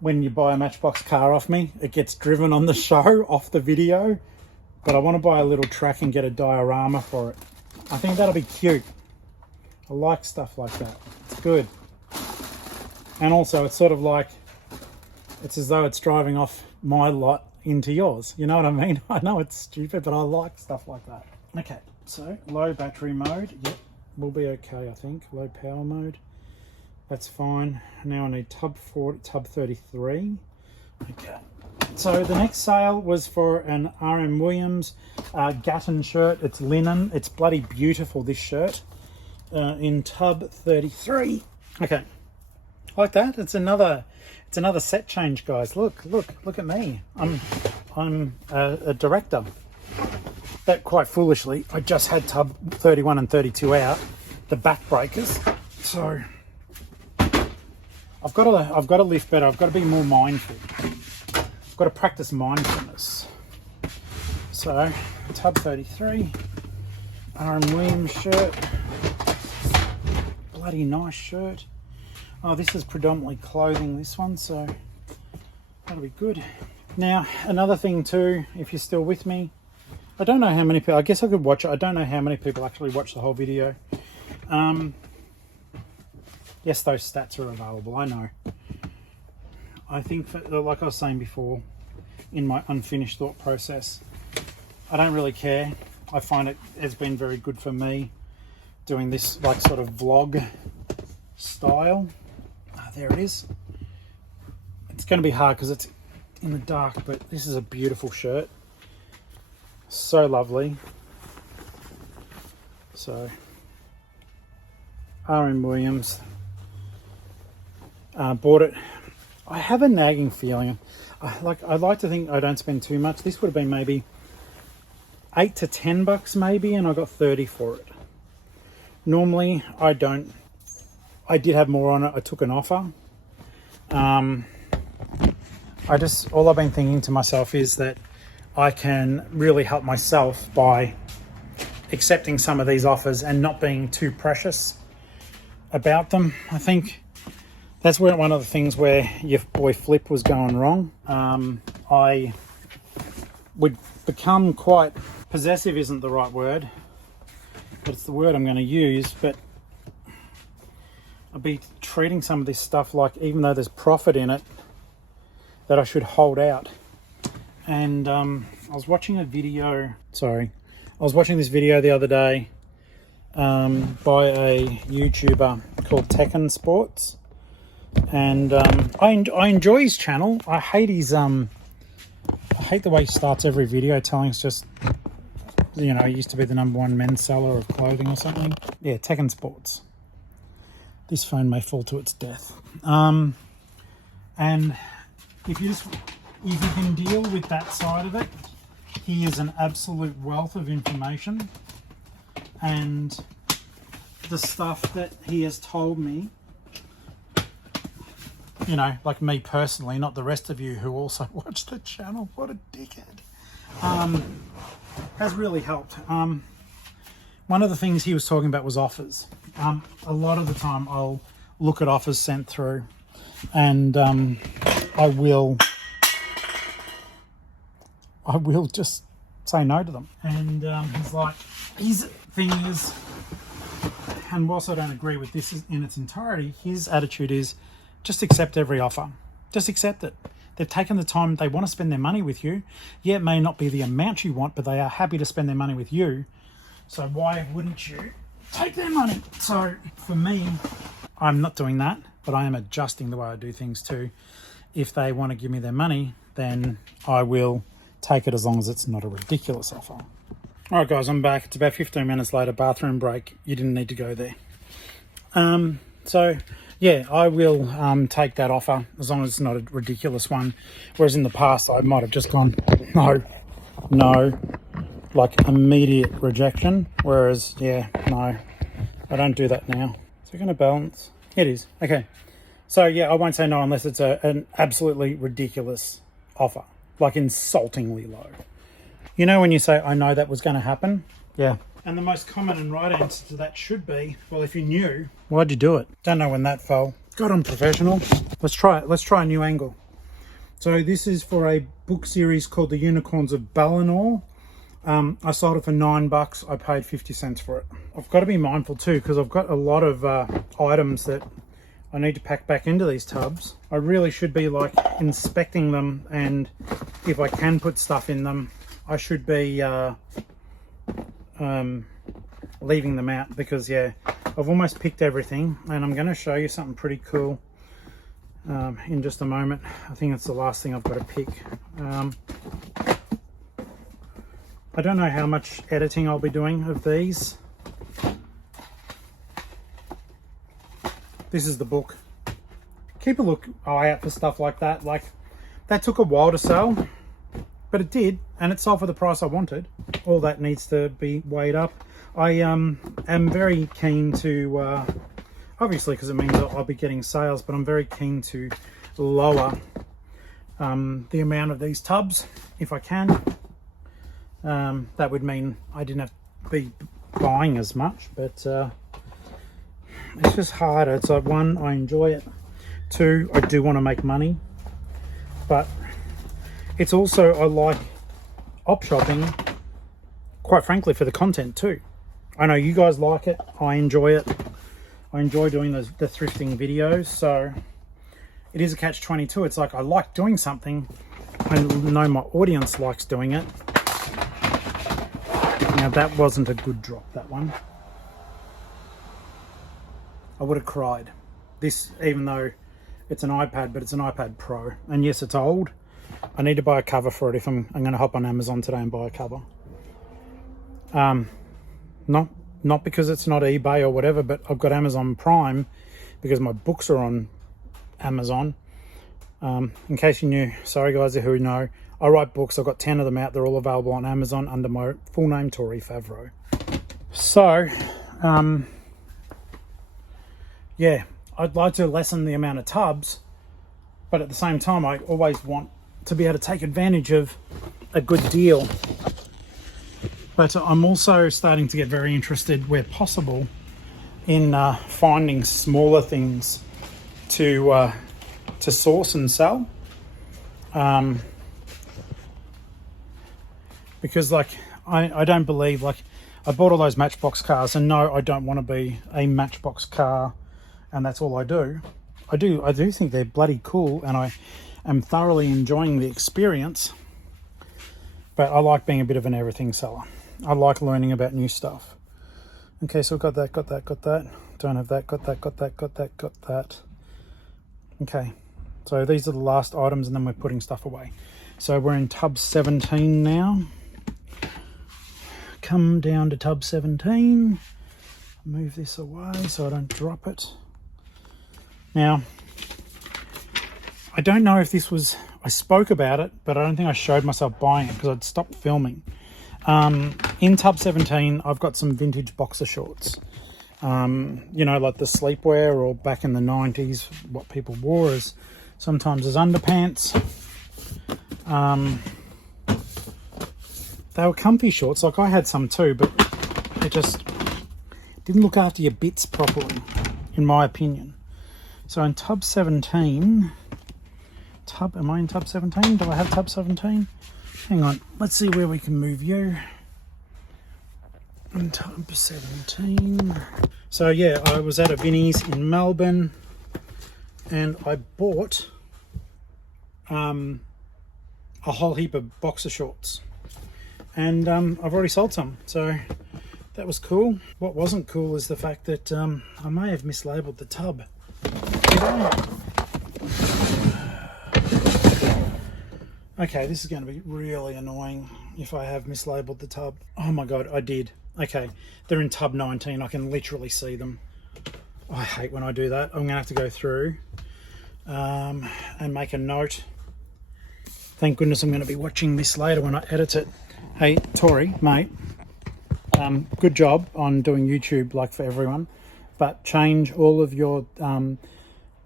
when you buy a Matchbox car off me, it gets driven on the show, off the video. But I want to buy a little track and get a diorama for it. I think that'll be cute. I like stuff like that. It's good. And also it's sort of like, it's as though it's driving off my lot into yours. You know what I mean? I know it's stupid, but I like stuff like that. Okay, so low battery mode. Yep, we'll be okay, I think. Low power mode. That's fine. Now I need tub 33. Okay. So the next sale was for an R.M. Williams Gatton shirt. It's linen. It's bloody beautiful, this shirt. In tub 33. Okay. Like that. It's another set change, guys. Look at me. I'm a director. That quite foolishly, I just had tub 31 and 32 out, the back breakers. So I've got to lift better. I've got to be more mindful. I've got to practice mindfulness. So tub 33, R.M. Williams shirt. Bloody nice shirt. Oh, this is predominantly clothing, this one, so that'll be good. Now, another thing too, if you're still with me, I don't know how many people, I guess I could watch it. I don't know how many people actually watch the whole video. Yes, those stats are available, I know. I think, like I was saying before, in my unfinished thought process, I don't really care. I find it has been very good for me doing this like sort of vlog style. There it is. It's going to be hard because it's in the dark, but this is a beautiful shirt. So lovely. So R.M. Williams. Bought it. I have a nagging feeling. I'd like to think I don't spend too much. This would have been maybe $8 to $10 maybe, and I got 30 for it. Normally I don't. I did have more on it. I took an offer. All I've been thinking to myself is that I can really help myself by accepting some of these offers and not being too precious about them. I think that's where one of the things where your boy Flip was going wrong. I would become quite possessive, isn't the right word, but it's the word I'm going to use. But I'd be treating some of this stuff like, even though there's profit in it, that I should hold out. And I was watching a video, I was watching this video the other day by a YouTuber called Tekken Sports. And I enjoy his channel. I hate his I hate the way he starts every video telling us just, you know, he used to be the #1 men's seller of clothing or something. Yeah, Tekken Sports. This phone may fall to its death. And if you can deal with that side of it, he is an absolute wealth of information. And the stuff that he has told me, you know, like me personally, not the rest of you who also watch the channel, what a dickhead, has really helped. one of the things he was talking about was offers. A lot of the time I'll look at offers sent through, and I will just say no to them. And he's like, his thing is, and whilst I don't agree with this in its entirety, his attitude is just accept every offer. Just accept it. They've taken the time, they want to spend their money with you. Yeah, it may not be the amount you want, but they are happy to spend their money with you. So why wouldn't you take their money? So for me, I'm not doing that, but I am adjusting the way I do things too. If they want to give me their money, then I will take it as long as it's not a ridiculous offer. All right, guys, I'm back. It's about 15 minutes later, bathroom break. You didn't need to go there. So, yeah, I will take that offer as long as it's not a ridiculous one. Whereas in the past, I might have just gone, no, like immediate rejection. Whereas, yeah, no, I don't do that now. Is it going to balance? It is. Okay. So, yeah, I won't say no unless it's an absolutely ridiculous offer, like insultingly low. You know when you say, I know that was going to happen? Yeah. And the most common and right answer to that should be, well, if you knew, why'd you do it? Don't know when that fell. God, I'm professional. Let's try it. Let's try a new angle. So this is for a book series called The Unicorns of Balinor. I sold it for $9. I paid 50 cents for it. I've got to be mindful too, because I've got a lot of items that I need to pack back into these tubs. I really should be like inspecting them, and if I can put stuff in them, I should be leaving them out, because yeah, I've almost picked everything, and I'm going to show you something pretty cool in just a moment. I think it's the last thing I've got to pick. I don't know how much editing I'll be doing of these. This is the book. Keep a eye out for stuff like that. Like, that took a while to sell, but it did, and it sold for the price I wanted. All that needs to be weighed up. I am very keen to, obviously because it means I'll be getting sales, but I'm very keen to lower the amount of these tubs if I can. That would mean I didn't have to be buying as much, but it's just harder. It's like, one, I enjoy it. Two, I do want to make money, but it's also, I like op shopping, quite frankly, for the content too. I know you guys like it. I enjoy it. I enjoy doing the thrifting videos. So it is a catch-22. It's like, I like doing something. I know my audience likes doing it. Now that wasn't a good drop, that one. I would have cried. This, even though it's an iPad, but it's an iPad Pro. And yes, it's old. I need to buy a cover for it if I'm going to hop on Amazon today and buy a cover. Not because it's not eBay or whatever, but I've got Amazon Prime because my books are on Amazon. In case you knew, sorry guys who know, I write books. I've got 10 of them out. They're all available on Amazon under my full name, Tori Favreau. So, yeah, I'd like to lessen the amount of tubs, but at the same time, I always want to be able to take advantage of a good deal. But I'm also starting to get very interested, where possible, in finding smaller things to source and sell. Because like, I don't believe, like, I bought all those Matchbox cars, and no, I don't want to be a Matchbox car and that's all I do. I do think they're bloody cool, and I am thoroughly enjoying the experience, but I like being a bit of an everything seller. I like learning about new stuff. Okay, so I've got that, got that. Don't have that, got that. Okay, so these are the last items, and then we're putting stuff away. So we're in tub 17 now. Come down to tub 17. Move this away so I don't drop it. Now, I don't know if this was, I spoke about it, but I don't think I showed myself buying it because I'd stopped filming. In tub 17, I've got some vintage boxer shorts. You know, like the sleepwear, or back in the 90s, what people wore as sometimes as underpants. They were comfy shorts, like I had some too, but it just didn't look after your bits properly, in my opinion. So in tub 17, am I in tub 17? Do I have tub 17? Hang on, let's see where we can move you. In tub 17. So yeah, I was at a Vinnie's in Melbourne and I bought a whole heap of boxer shorts. And I've already sold some, so that was cool. What wasn't cool is the fact that I may have mislabeled the tub. Did I? Okay, this is going to be really annoying if I have mislabeled the tub. Oh my god, I did. Okay, they're in tub 19. I can literally see them. I hate when I do that. I'm going to have to go through and make a note. Thank goodness I'm going to be watching this later when I edit it. Hey, Tori, mate, good job on doing YouTube like for everyone, but change all of your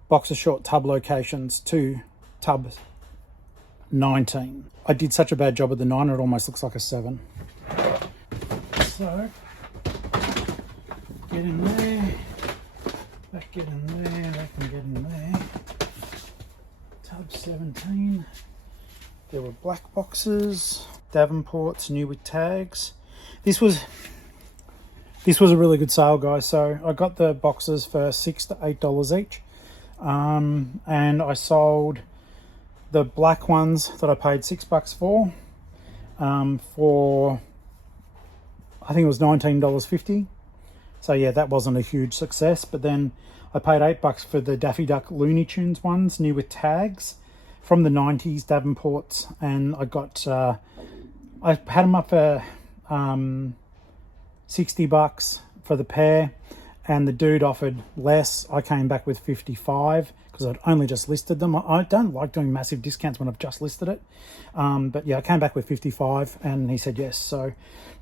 boxer short tub locations to tub 19. I did such a bad job with the 9, it almost looks like a 7. So, get in there, that get in there, that can get in there. Tub 17. There were black boxes, Davenports, new with tags. This was a really good sale, guys. So I got the boxes for $6 to $8 each, and I sold the black ones that I paid $6 for I think it was $19.50. So yeah, that wasn't a huge success. But then I paid $8 for the Daffy Duck Looney Tunes ones, new with tags, from the 90s Davenports, and I got I had them up for $60 for the pair, and the dude offered less. I came back with 55 because I'd only just listed them. I don't like doing massive discounts when I've just listed it, but yeah, I came back with 55 and he said yes. So,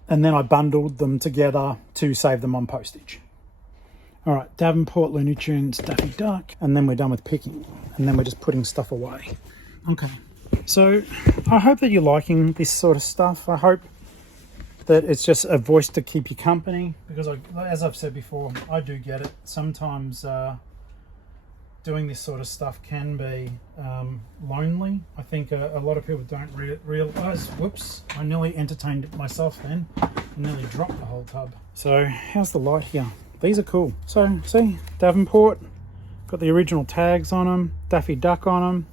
and then I bundled them together to save them on postage. All right, Davenport, Looney Tunes, Daffy Duck, and then we're done with picking, and then we're just putting stuff away. Okay, so I hope that you're liking this sort of stuff. I hope that it's just a voice to keep you company, because as I've said before, I do get it. Sometimes doing this sort of stuff can be lonely. I think a lot of people don't realise. Whoops, I nearly entertained myself then. I nearly dropped the whole tub. So how's the light here? These are cool. So see, Davenport, got the original tags on them, Daffy Duck on them.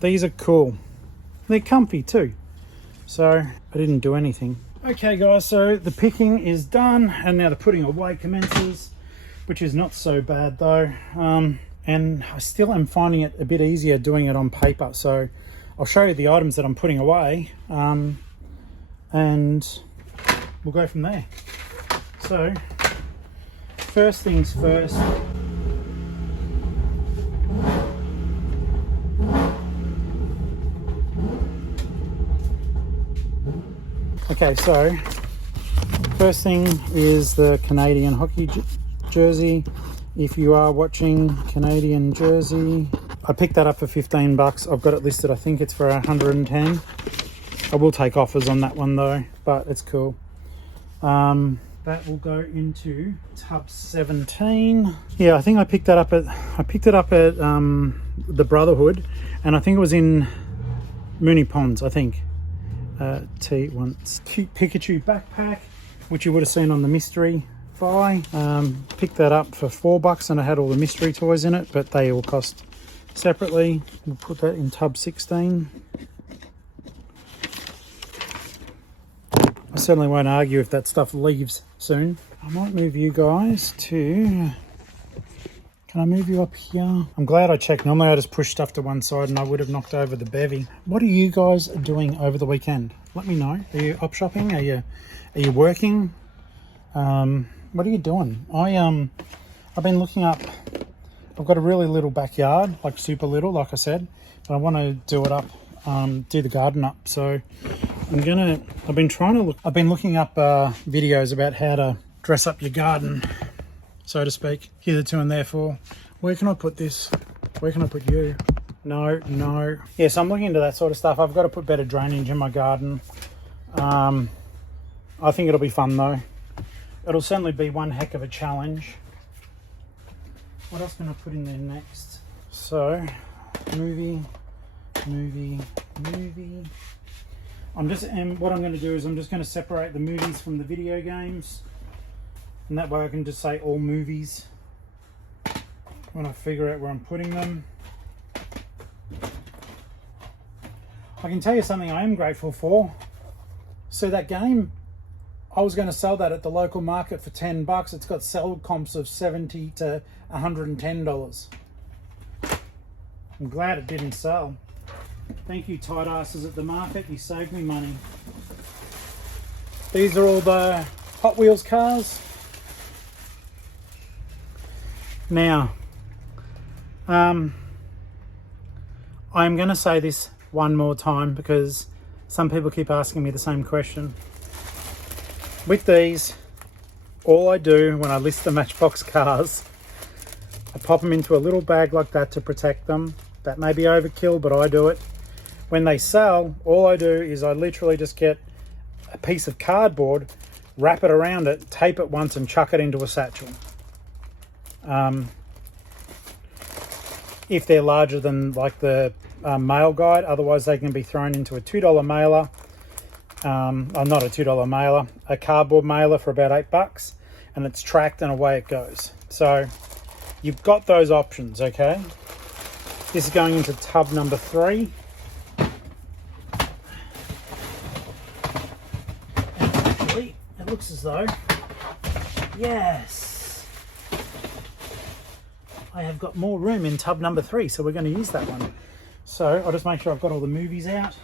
These are cool. They're comfy too. So I didn't do anything. Okay guys, so the picking is done and now the putting away commences, which is not so bad though. And I still am finding it a bit easier doing it on paper. So I'll show you the items that I'm putting away and we'll go from there. So first things first. Okay, so first thing is the Canadian hockey jersey. If you are watching Canadian jersey, I picked that up for $15. I've got it listed, I think it's for 110. I will take offers on that one though, but it's cool. That will go into tub 17. Yeah, I think I picked it up at the Brotherhood, and I think it was in Moonee Ponds, I think. T1 cute Pikachu backpack, which you would have seen on the mystery buy. Picked that up for $4 and I had all the mystery toys in it, but they all cost separately. We'll put that in tub 16. I certainly won't argue if that stuff leaves soon. I might move you guys to... Can I move you up here? I'm glad I checked. Normally I just push stuff to one side and I would have knocked over the bevy. What are you guys doing over the weekend? Let me know. Are you op shopping? Are you working? What are you doing? I've been looking up. I've got a really little backyard, like super little, like I said, but I want to do it up, do the garden up. So I've been looking up videos about how to dress up your garden, so to speak. Hitherto and therefore. Where can I put this? Where can I put you? No. Yeah, so I'm looking into that sort of stuff. I've got to put better drainage in my garden. I think it'll be fun though. it'll certainly be one heck of a challenge. What else can I put in there next? So, movie. And what I'm going to do is I'm just going to separate the movies from the video games, and that way I can just say all movies when I figure out where I'm putting them. I can tell you something I am grateful for. So that game, I was going to sell that at the local market for $10. It's got sell comps of $70 to $110. I'm glad it didn't sell. Thank you, tight asses at the market. You saved me money. These are all the Hot Wheels cars. Now, I'm going to say this one more time because some people keep asking me the same question. With these, all I do when I list the Matchbox cars, I pop them into a little bag like that to protect them. That may be overkill, but I do it. When they sell, all I do is I literally just get a piece of cardboard, wrap it around it, tape it once and chuck it into a satchel. If they're larger than like the mail guide, otherwise they can be thrown into a $2 mailer. Not a $2 mailer, a cardboard mailer for about $8, and it's tracked and away it goes. So you've got those options, okay? This is going into tub number 3. It looks as though, yes, I have got more room in tub number 3, so we're going to use that one. So I'll just make sure I've got all the movies out.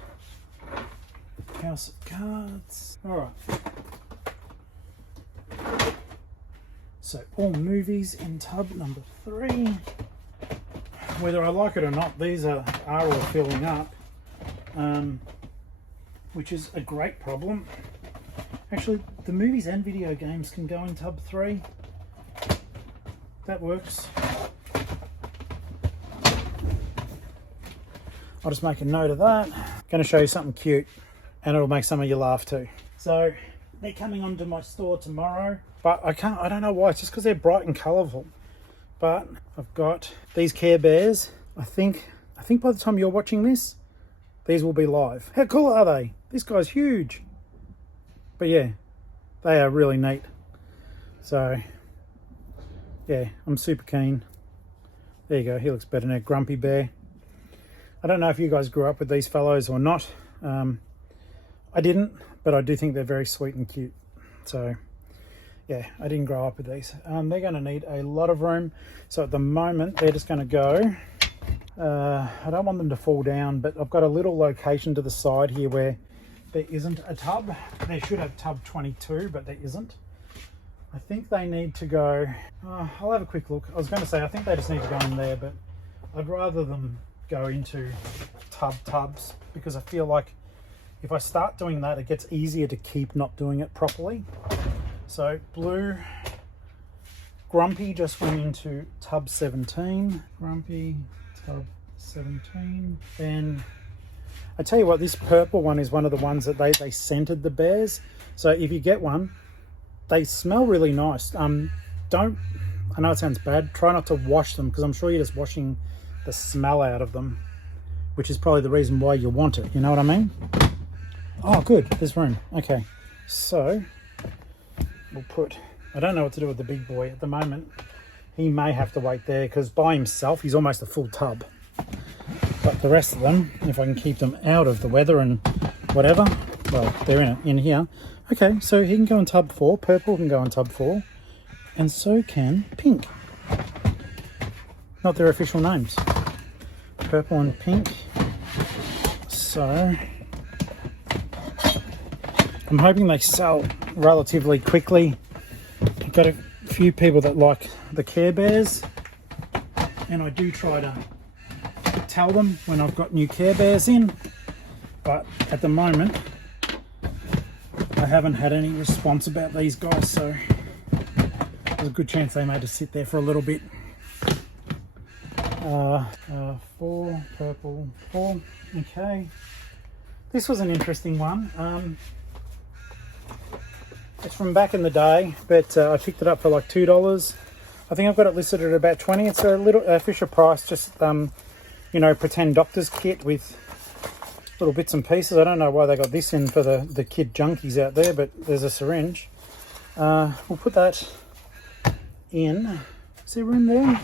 House of Cards. All right. So all movies in tub number 3. Whether I like it or not, these are all filling up, which is a great problem. Actually, the movies and video games can go in tub 3. That works. I'll just make a note of that. Going to show you something cute, and it'll make some of you laugh too. So they're coming onto my store tomorrow, but I don't know why. It's just because they're bright and colourful. But I've got these Care Bears. I think by the time you're watching this, these will be live. How cool are they? This guy's huge. But yeah, they are really neat. So yeah, I'm super keen. There you go, he looks better now, Grumpy Bear. I don't know if you guys grew up with these fellows or not. I didn't, but I do think they're very sweet and cute. So yeah, I didn't grow up with these. They're going to need a lot of room. So at the moment, they're just going to go. I don't want them to fall down, but I've got a little location to the side here where there isn't a tub. They should have tub 22, but there isn't. I think they need to go. I'll have a quick look. I was going to say, I think they just need to go in there, but I'd rather them go into tubs because I feel like if I start doing that, it gets easier to keep not doing it properly. So blue, Grumpy just went into tub 17. Grumpy, tub 17. Then I tell you what, this purple one is one of the ones that they scented the bears. So if you get one, they smell really nice. I know it sounds bad. Try not to wash them because I'm sure you're just washing the smell out of them, which is probably the reason why you want it. You know what I mean? Oh, good. There's room. Okay. So we'll put, I don't know what to do with the big boy at the moment. He may have to wait there because by himself, he's almost a full tub. But the rest of them, if I can keep them out of the weather and whatever, well, they're in here. Okay, so he can go in tub 4. Purple can go in tub 4. And so can pink. Not their official names. Purple and pink. So I'm hoping they sell relatively quickly. I've got a few people that like the Care Bears, and I do try to tell them when I've got new Care Bears in, but at the moment I haven't had any response about these guys, so there's a good chance they may just sit there for a little bit. 4, purple, 4. Okay, this was an interesting one. It's from back in the day, but I picked it up for like $2. I think I've got it listed at about 20. It's a little Fisher Price, just you know, pretend doctor's kit with little bits and pieces. I don't know why they got this in for the kid junkies out there, but there's a syringe. We'll put that in. Is there room there?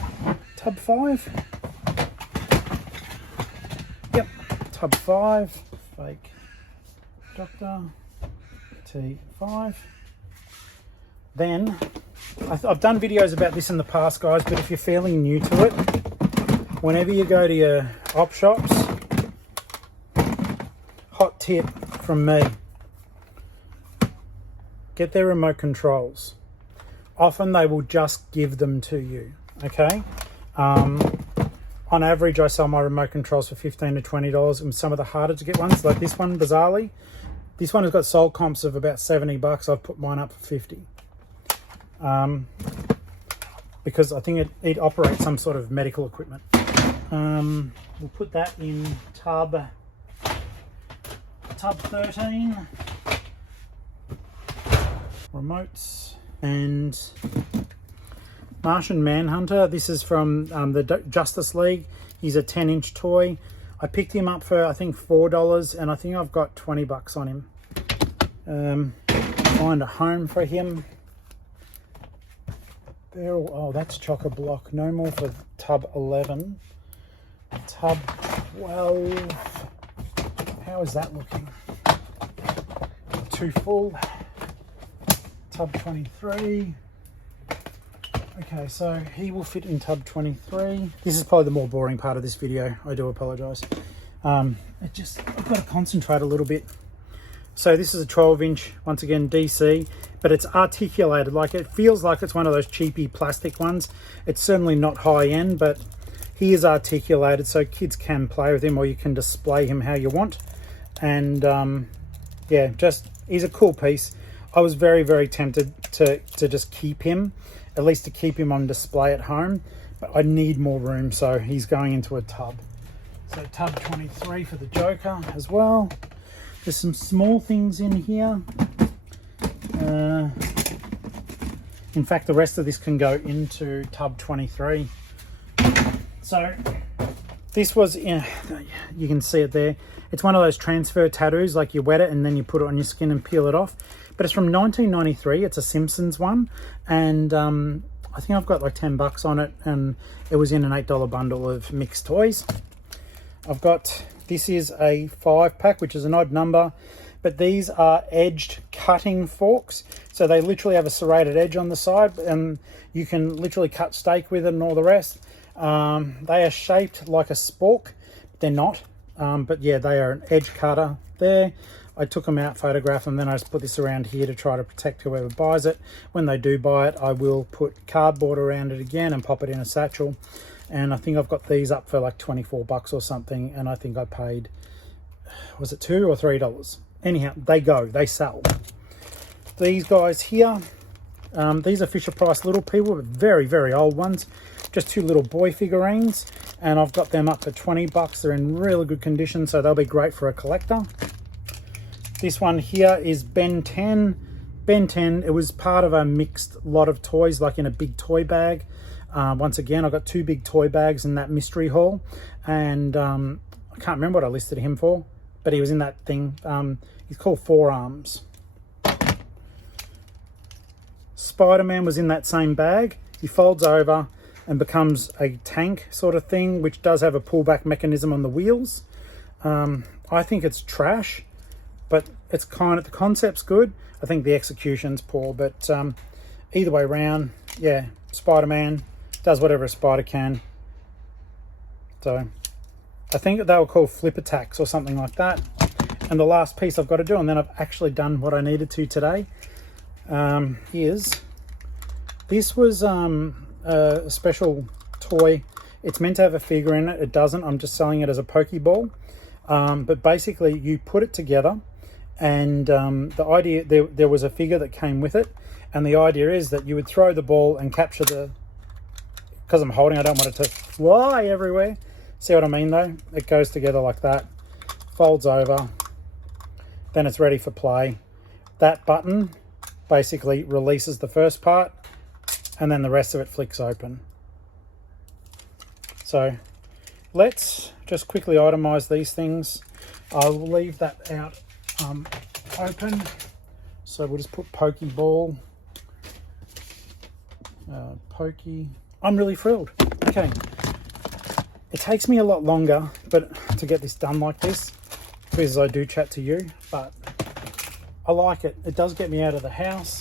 Tub 5. Yep, tub 5. Fake doctor T5. Then I've done videos about this in the past, guys, but if you're fairly new to it, whenever you go to your op shops, hot tip from me, get their remote controls. Often they will just give them to you, okay? On average, I sell my remote controls for $15 to $20, and some of the harder to get ones, like this one, bizarrely, this one has got sold comps of about $70. I've put mine up for 50. Because I think it operates some sort of medical equipment. We'll put that in tub 13. Remotes and Martian Manhunter. This is from the Justice League. He's a 10-inch toy. I picked him up for I think $4, and I think I've got $20 on him. Find a home for him. Oh, that's chock-a-block. No more for tub 11. Tub 12. How is that looking? Too full. Tub 23. Okay, so he will fit in tub 23. This is probably the more boring part of this video. I do apologise. I've got to concentrate a little bit. So this is a 12-inch, once again, DC, but it's articulated. Like, it feels like it's one of those cheapy plastic ones. It's certainly not high-end, but he is articulated, so kids can play with him, or you can display him how you want. And yeah, he's a cool piece. I was very, very tempted to just keep him, at least to keep him on display at home, but I need more room, so he's going into a tub. So tub 23 for the Joker as well. There's some small things in here. In fact, the rest of this can go into tub 23. So this was in, you can see it there. It's one of those transfer tattoos, like you wet it and then you put it on your skin and peel it off. But it's from 1993. It's a Simpsons one. And I think I've got like $10 on it, and it was in an $8 bundle of mixed toys. This is a 5-pack, which is an odd number, but these are edged cutting forks. So they literally have a serrated edge on the side, and you can literally cut steak with it and all the rest. They are shaped like a spork. They're not, but yeah, they are an edge cutter there. I took them out, photographed them, then I just put this around here to try to protect whoever buys it. When they do buy it, I will put cardboard around it again and pop it in a satchel. And I think I've got these up for like $24 or something, and I think I paid, was it $2 or $3? Anyhow, they sell. These guys here, these are Fisher Price little people, but very, very old ones. Just 2 little boy figurines, and I've got them up for $20. They're in really good condition, so they'll be great for a collector. This one here is Ben 10. Ben 10, it was part of a mixed lot of toys, like in a big toy bag. Once again, I got 2 big toy bags in that mystery haul, and I can't remember what I listed him for, but he was in that thing. He's called Forearms. Spider-Man was in that same bag. He folds over and becomes a tank sort of thing, which does have a pullback mechanism on the wheels. I think it's trash, but it's the concept's good. I think the execution's poor, but either way around, yeah, Spider-Man does whatever a spider can. So I think they were called flip attacks or something like that. And the last piece I've got to do, and then I've actually done what I needed to today, is this was a special toy. It's meant to have a figure in it. It doesn't. I'm just selling it as a Pokeball. But basically you put it together, and the idea, there was a figure that came with it, and the idea is that you would throw the ball and capture because I'm holding, I don't want it to fly everywhere. See what I mean though? It goes together like that, folds over, then it's ready for play. That button basically releases the first part and then the rest of it flicks open. So let's just quickly itemize these things. I'll leave that out open. So we'll just put Pokeball. Pokey. I'm really thrilled. Okay. It takes me a lot longer to get this done like this because I do chat to you, but I like it. It does get me out of the house.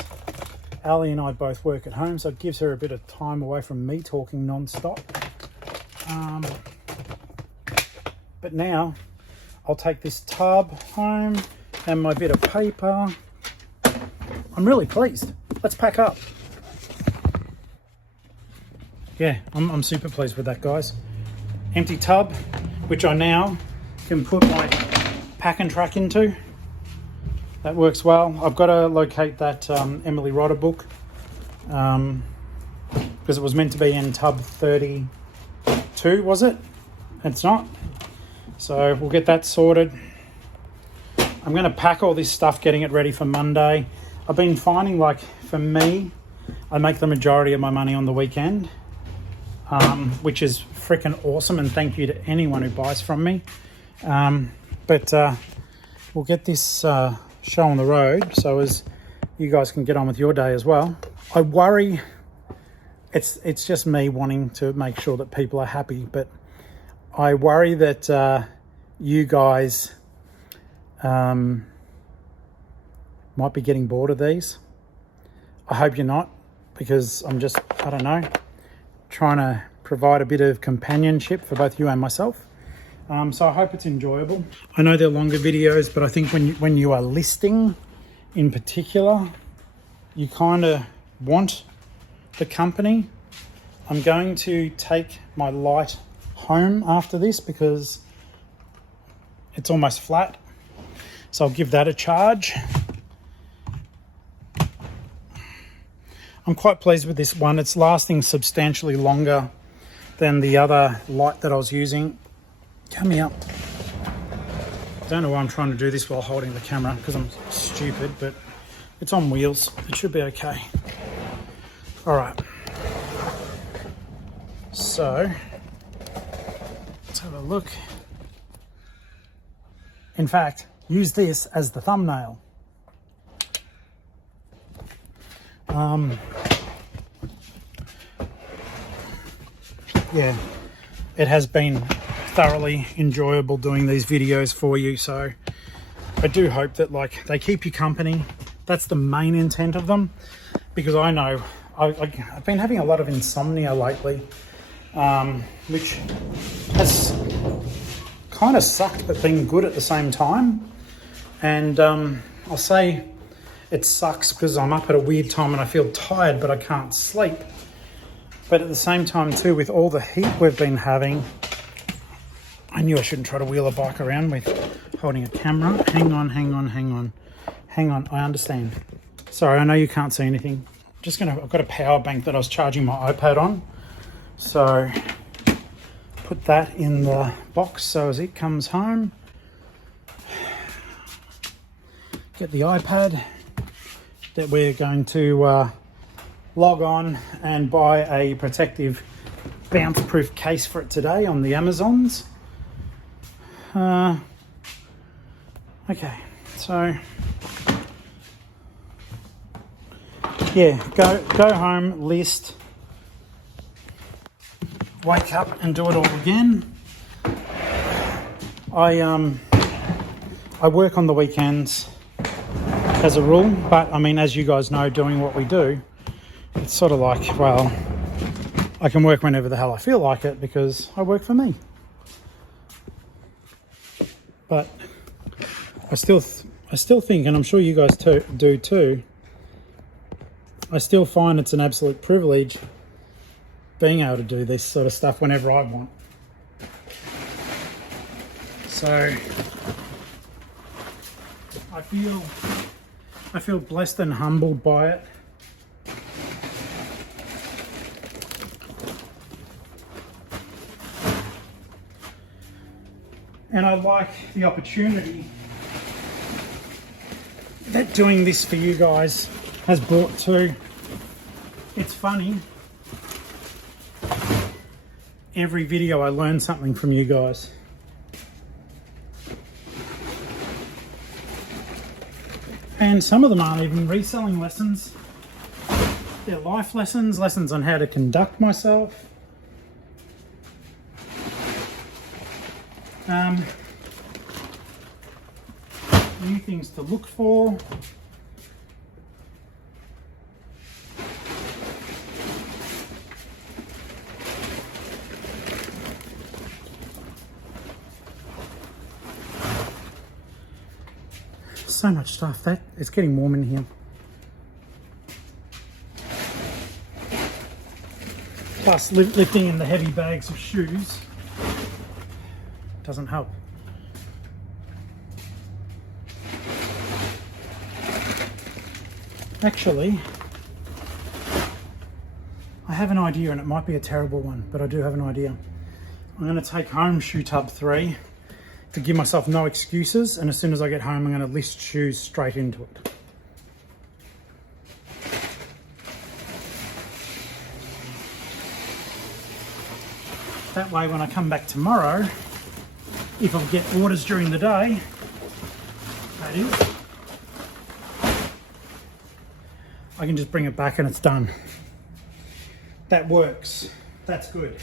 Ali and I both work at home, so it gives her a bit of time away from me talking non-stop. But now I'll take this tub home and my bit of paper. I'm really pleased. Let's pack up. Yeah, I'm super pleased with that, guys. Empty tub, which I now can put my pack and track into. That works well. I've got to locate that Emily Rodder book because it was meant to be in tub 32, was it? It's not. So we'll get that sorted. I'm going to pack all this stuff, getting it ready for Monday. I've been finding, like, for me, I make the majority of my money on the weekend, which is freaking awesome, and thank you to anyone who buys from me. But we'll get this show on the road so as you guys can get on with your day as well. I worry, it's just me wanting to make sure that people are happy, but I worry that you guys might be getting bored of these. I hope you're not, because I'm just, I don't know, trying to provide a bit of companionship for both you and myself. So I hope it's enjoyable. I know they're longer videos, but I think when you are listing in particular, you kind of want the company. I'm going to take my light home after this because it's almost flat. So I'll give that a charge. I'm quite pleased with this one. It's lasting substantially longer than the other light that I was using. Come here. I don't know why I'm trying to do this while holding the camera because I'm stupid, but it's on wheels. It should be okay. All right. So let's have a look. In fact, use this as the thumbnail. Yeah, it has been thoroughly enjoyable doing these videos for you, so I do hope that, like, they keep you company. That's the main intent of them, because I know I've been having a lot of insomnia lately, which has kind of sucked but been good at the same time. And I'll say it sucks because I'm up at a weird time and I feel tired but I can't sleep. But at the same time too, with all the heat we've been having, I knew I shouldn't try to wheel a bike around with holding a camera. Hang on. I understand. Sorry, I know you can't see anything. I've got a power bank that I was charging my iPad on. So put that in the box so as it comes home. Get the iPad that we're going to log on and buy a protective bounce-proof case for it today on the Amazons. Okay, so yeah, go home, list, wake up and do it all again. I work on the weekends as a rule, but I mean, as you guys know, doing what we do, it's sort of like, well, I can work whenever the hell I feel like it because I work for me. But I still think, and I'm sure you guys do too, I still find it's an absolute privilege being able to do this sort of stuff whenever I want. So I feel blessed and humbled by it. And I like the opportunity that doing this for you guys has bought two. It's funny. Every video I learn something from you guys. And some of them aren't even reselling lessons. They're life lessons, lessons on how to conduct myself. New things to look for. So much stuff. That it's getting warm in here. Plus lifting in the heavy bags of shoes doesn't help. Actually, I have an idea, and it might be a terrible one, but I do have an idea. I'm going to take home shoe tub 3 to give myself no excuses, and as soon as I get home I'm going to list shoes straight into it. That way when I come back tomorrow, if I get orders during the day, that is, I can just bring it back and it's done. That works. That's good.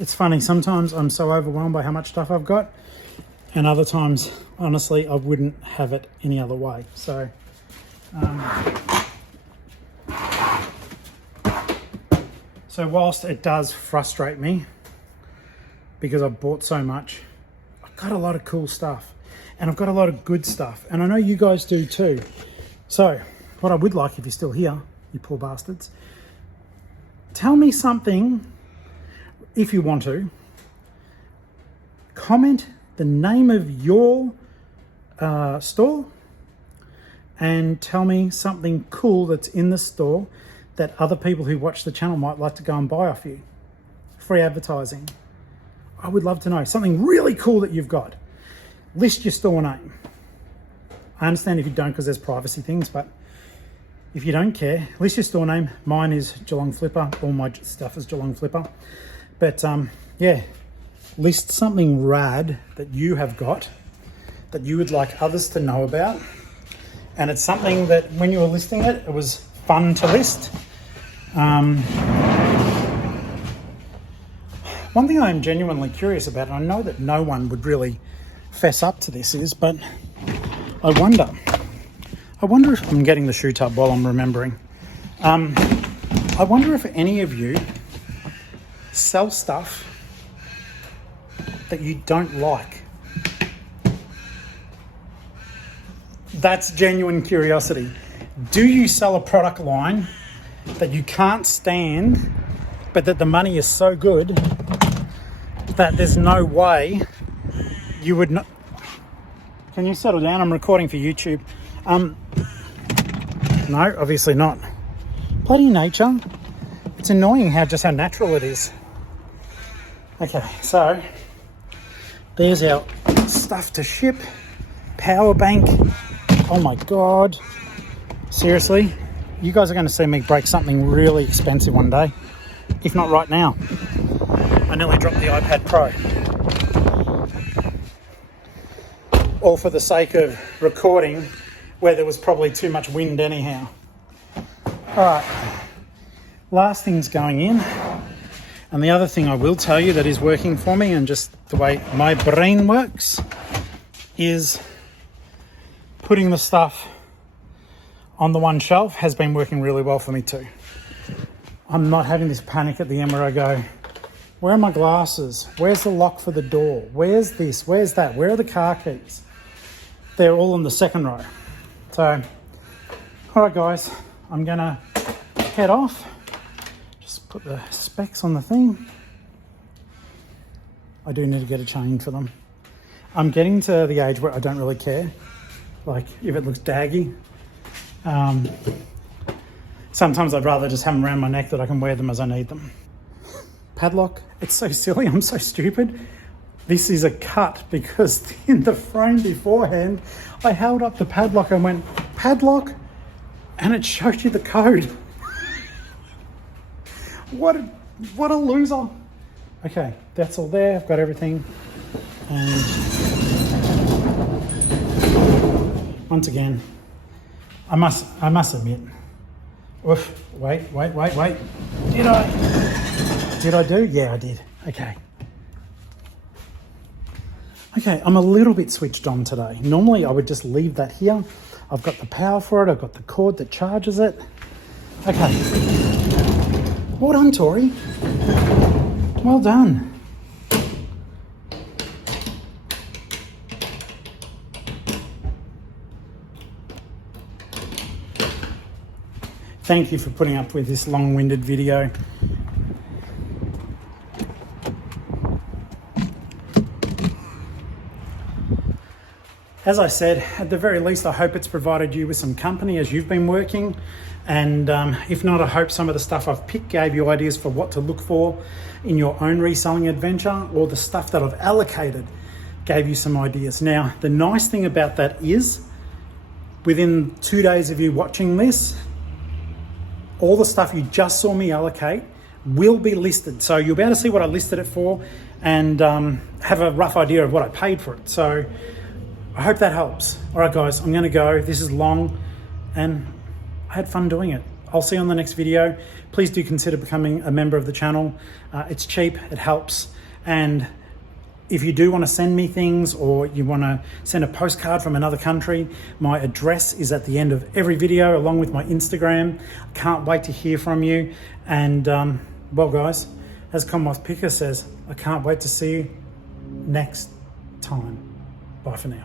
It's funny, sometimes I'm so overwhelmed by how much stuff I've got, and other times, honestly, I wouldn't have it any other way. So, whilst it does frustrate me, because I've bought so much, I've got a lot of cool stuff, and I've got a lot of good stuff, and I know you guys do too. So, what I would like, if you're still here, you poor bastards, tell me something, if you want to. Comment the name of your store and tell me something cool that's in the store that other people who watch the channel might like to go and buy off you. Free advertising. I would love to know something really cool that you've got. List your store name. I understand if you don't because there's privacy things, but if you don't care, list your store name. Mine is Geelong-Flipper. All my stuff is Geelong-Flipper. But yeah, list something rad that you have got that you would like others to know about. And it's something that when you were listing it, it was fun to list. One thing I'm genuinely curious about, and I know that no one would really fess up to this is, but I wonder if I'm getting the shoe tub while I'm remembering. I wonder if any of you sell stuff that you don't like. That's genuine curiosity. Do you sell a product line that you can't stand, but that the money is so good that there's no way you would not? Can you settle down? I'm recording for YouTube. No, obviously not. Bloody nature. It's annoying how natural it is. Okay, so there's our stuff to ship. Power bank. Oh my God. Seriously, you guys are going to see me break something really expensive one day. If not right now. I nearly dropped the iPad Pro. All for the sake of recording where there was probably too much wind anyhow. Alright, last thing's going in. And the other thing I will tell you that is working for me, and just the way my brain works, is putting the stuff on the one shelf has been working really well for me too. I'm not having this panic at the end where I go, where are my glasses? Where's the lock for the door? Where's this? Where's that? Where are the car keys? They're all in the second row. So, all right guys, I'm gonna head off. Just put the specs on the thing. I do need to get a change for them. I'm getting to the age where I don't really care. Like if it looks daggy. Sometimes I'd rather just have them around my neck that I can wear them as I need them. padlock. It's so silly, I'm so stupid. This is a cut because in the frame beforehand, I held up the padlock and went, padlock, and it showed you the code. What a loser. Okay, that's all there. I've got everything. And once again, I must admit, oof, wait. Did I do? Yeah, I did. Okay, I'm a little bit switched on today. Normally I would just leave that here. I've got the power for it. I've got the cord that charges it. Okay. Well done, Tori. Well done. Thank you for putting up with this long-winded video. As I said, at the very least, I hope it's provided you with some company as you've been working. And if not, I hope some of the stuff I've picked gave you ideas for what to look for in your own reselling adventure, or the stuff that I've allocated gave you some ideas. Now, the nice thing about that is within 2 days of you watching this, all the stuff you just saw me allocate will be listed. So you'll be able to see what I listed it for and have a rough idea of what I paid for it. So I hope that helps. All right, guys, I'm gonna go. This is long and I had fun doing it. I'll see you on the next video. Please do consider becoming a member of the channel. It's cheap, it helps. And if you do want to send me things, or you want to send a postcard from another country, my address is at the end of every video, along with my Instagram. I can't wait to hear from you. And well, guys, as Commonwealth Picker says, I can't wait to see you next time. Bye for now.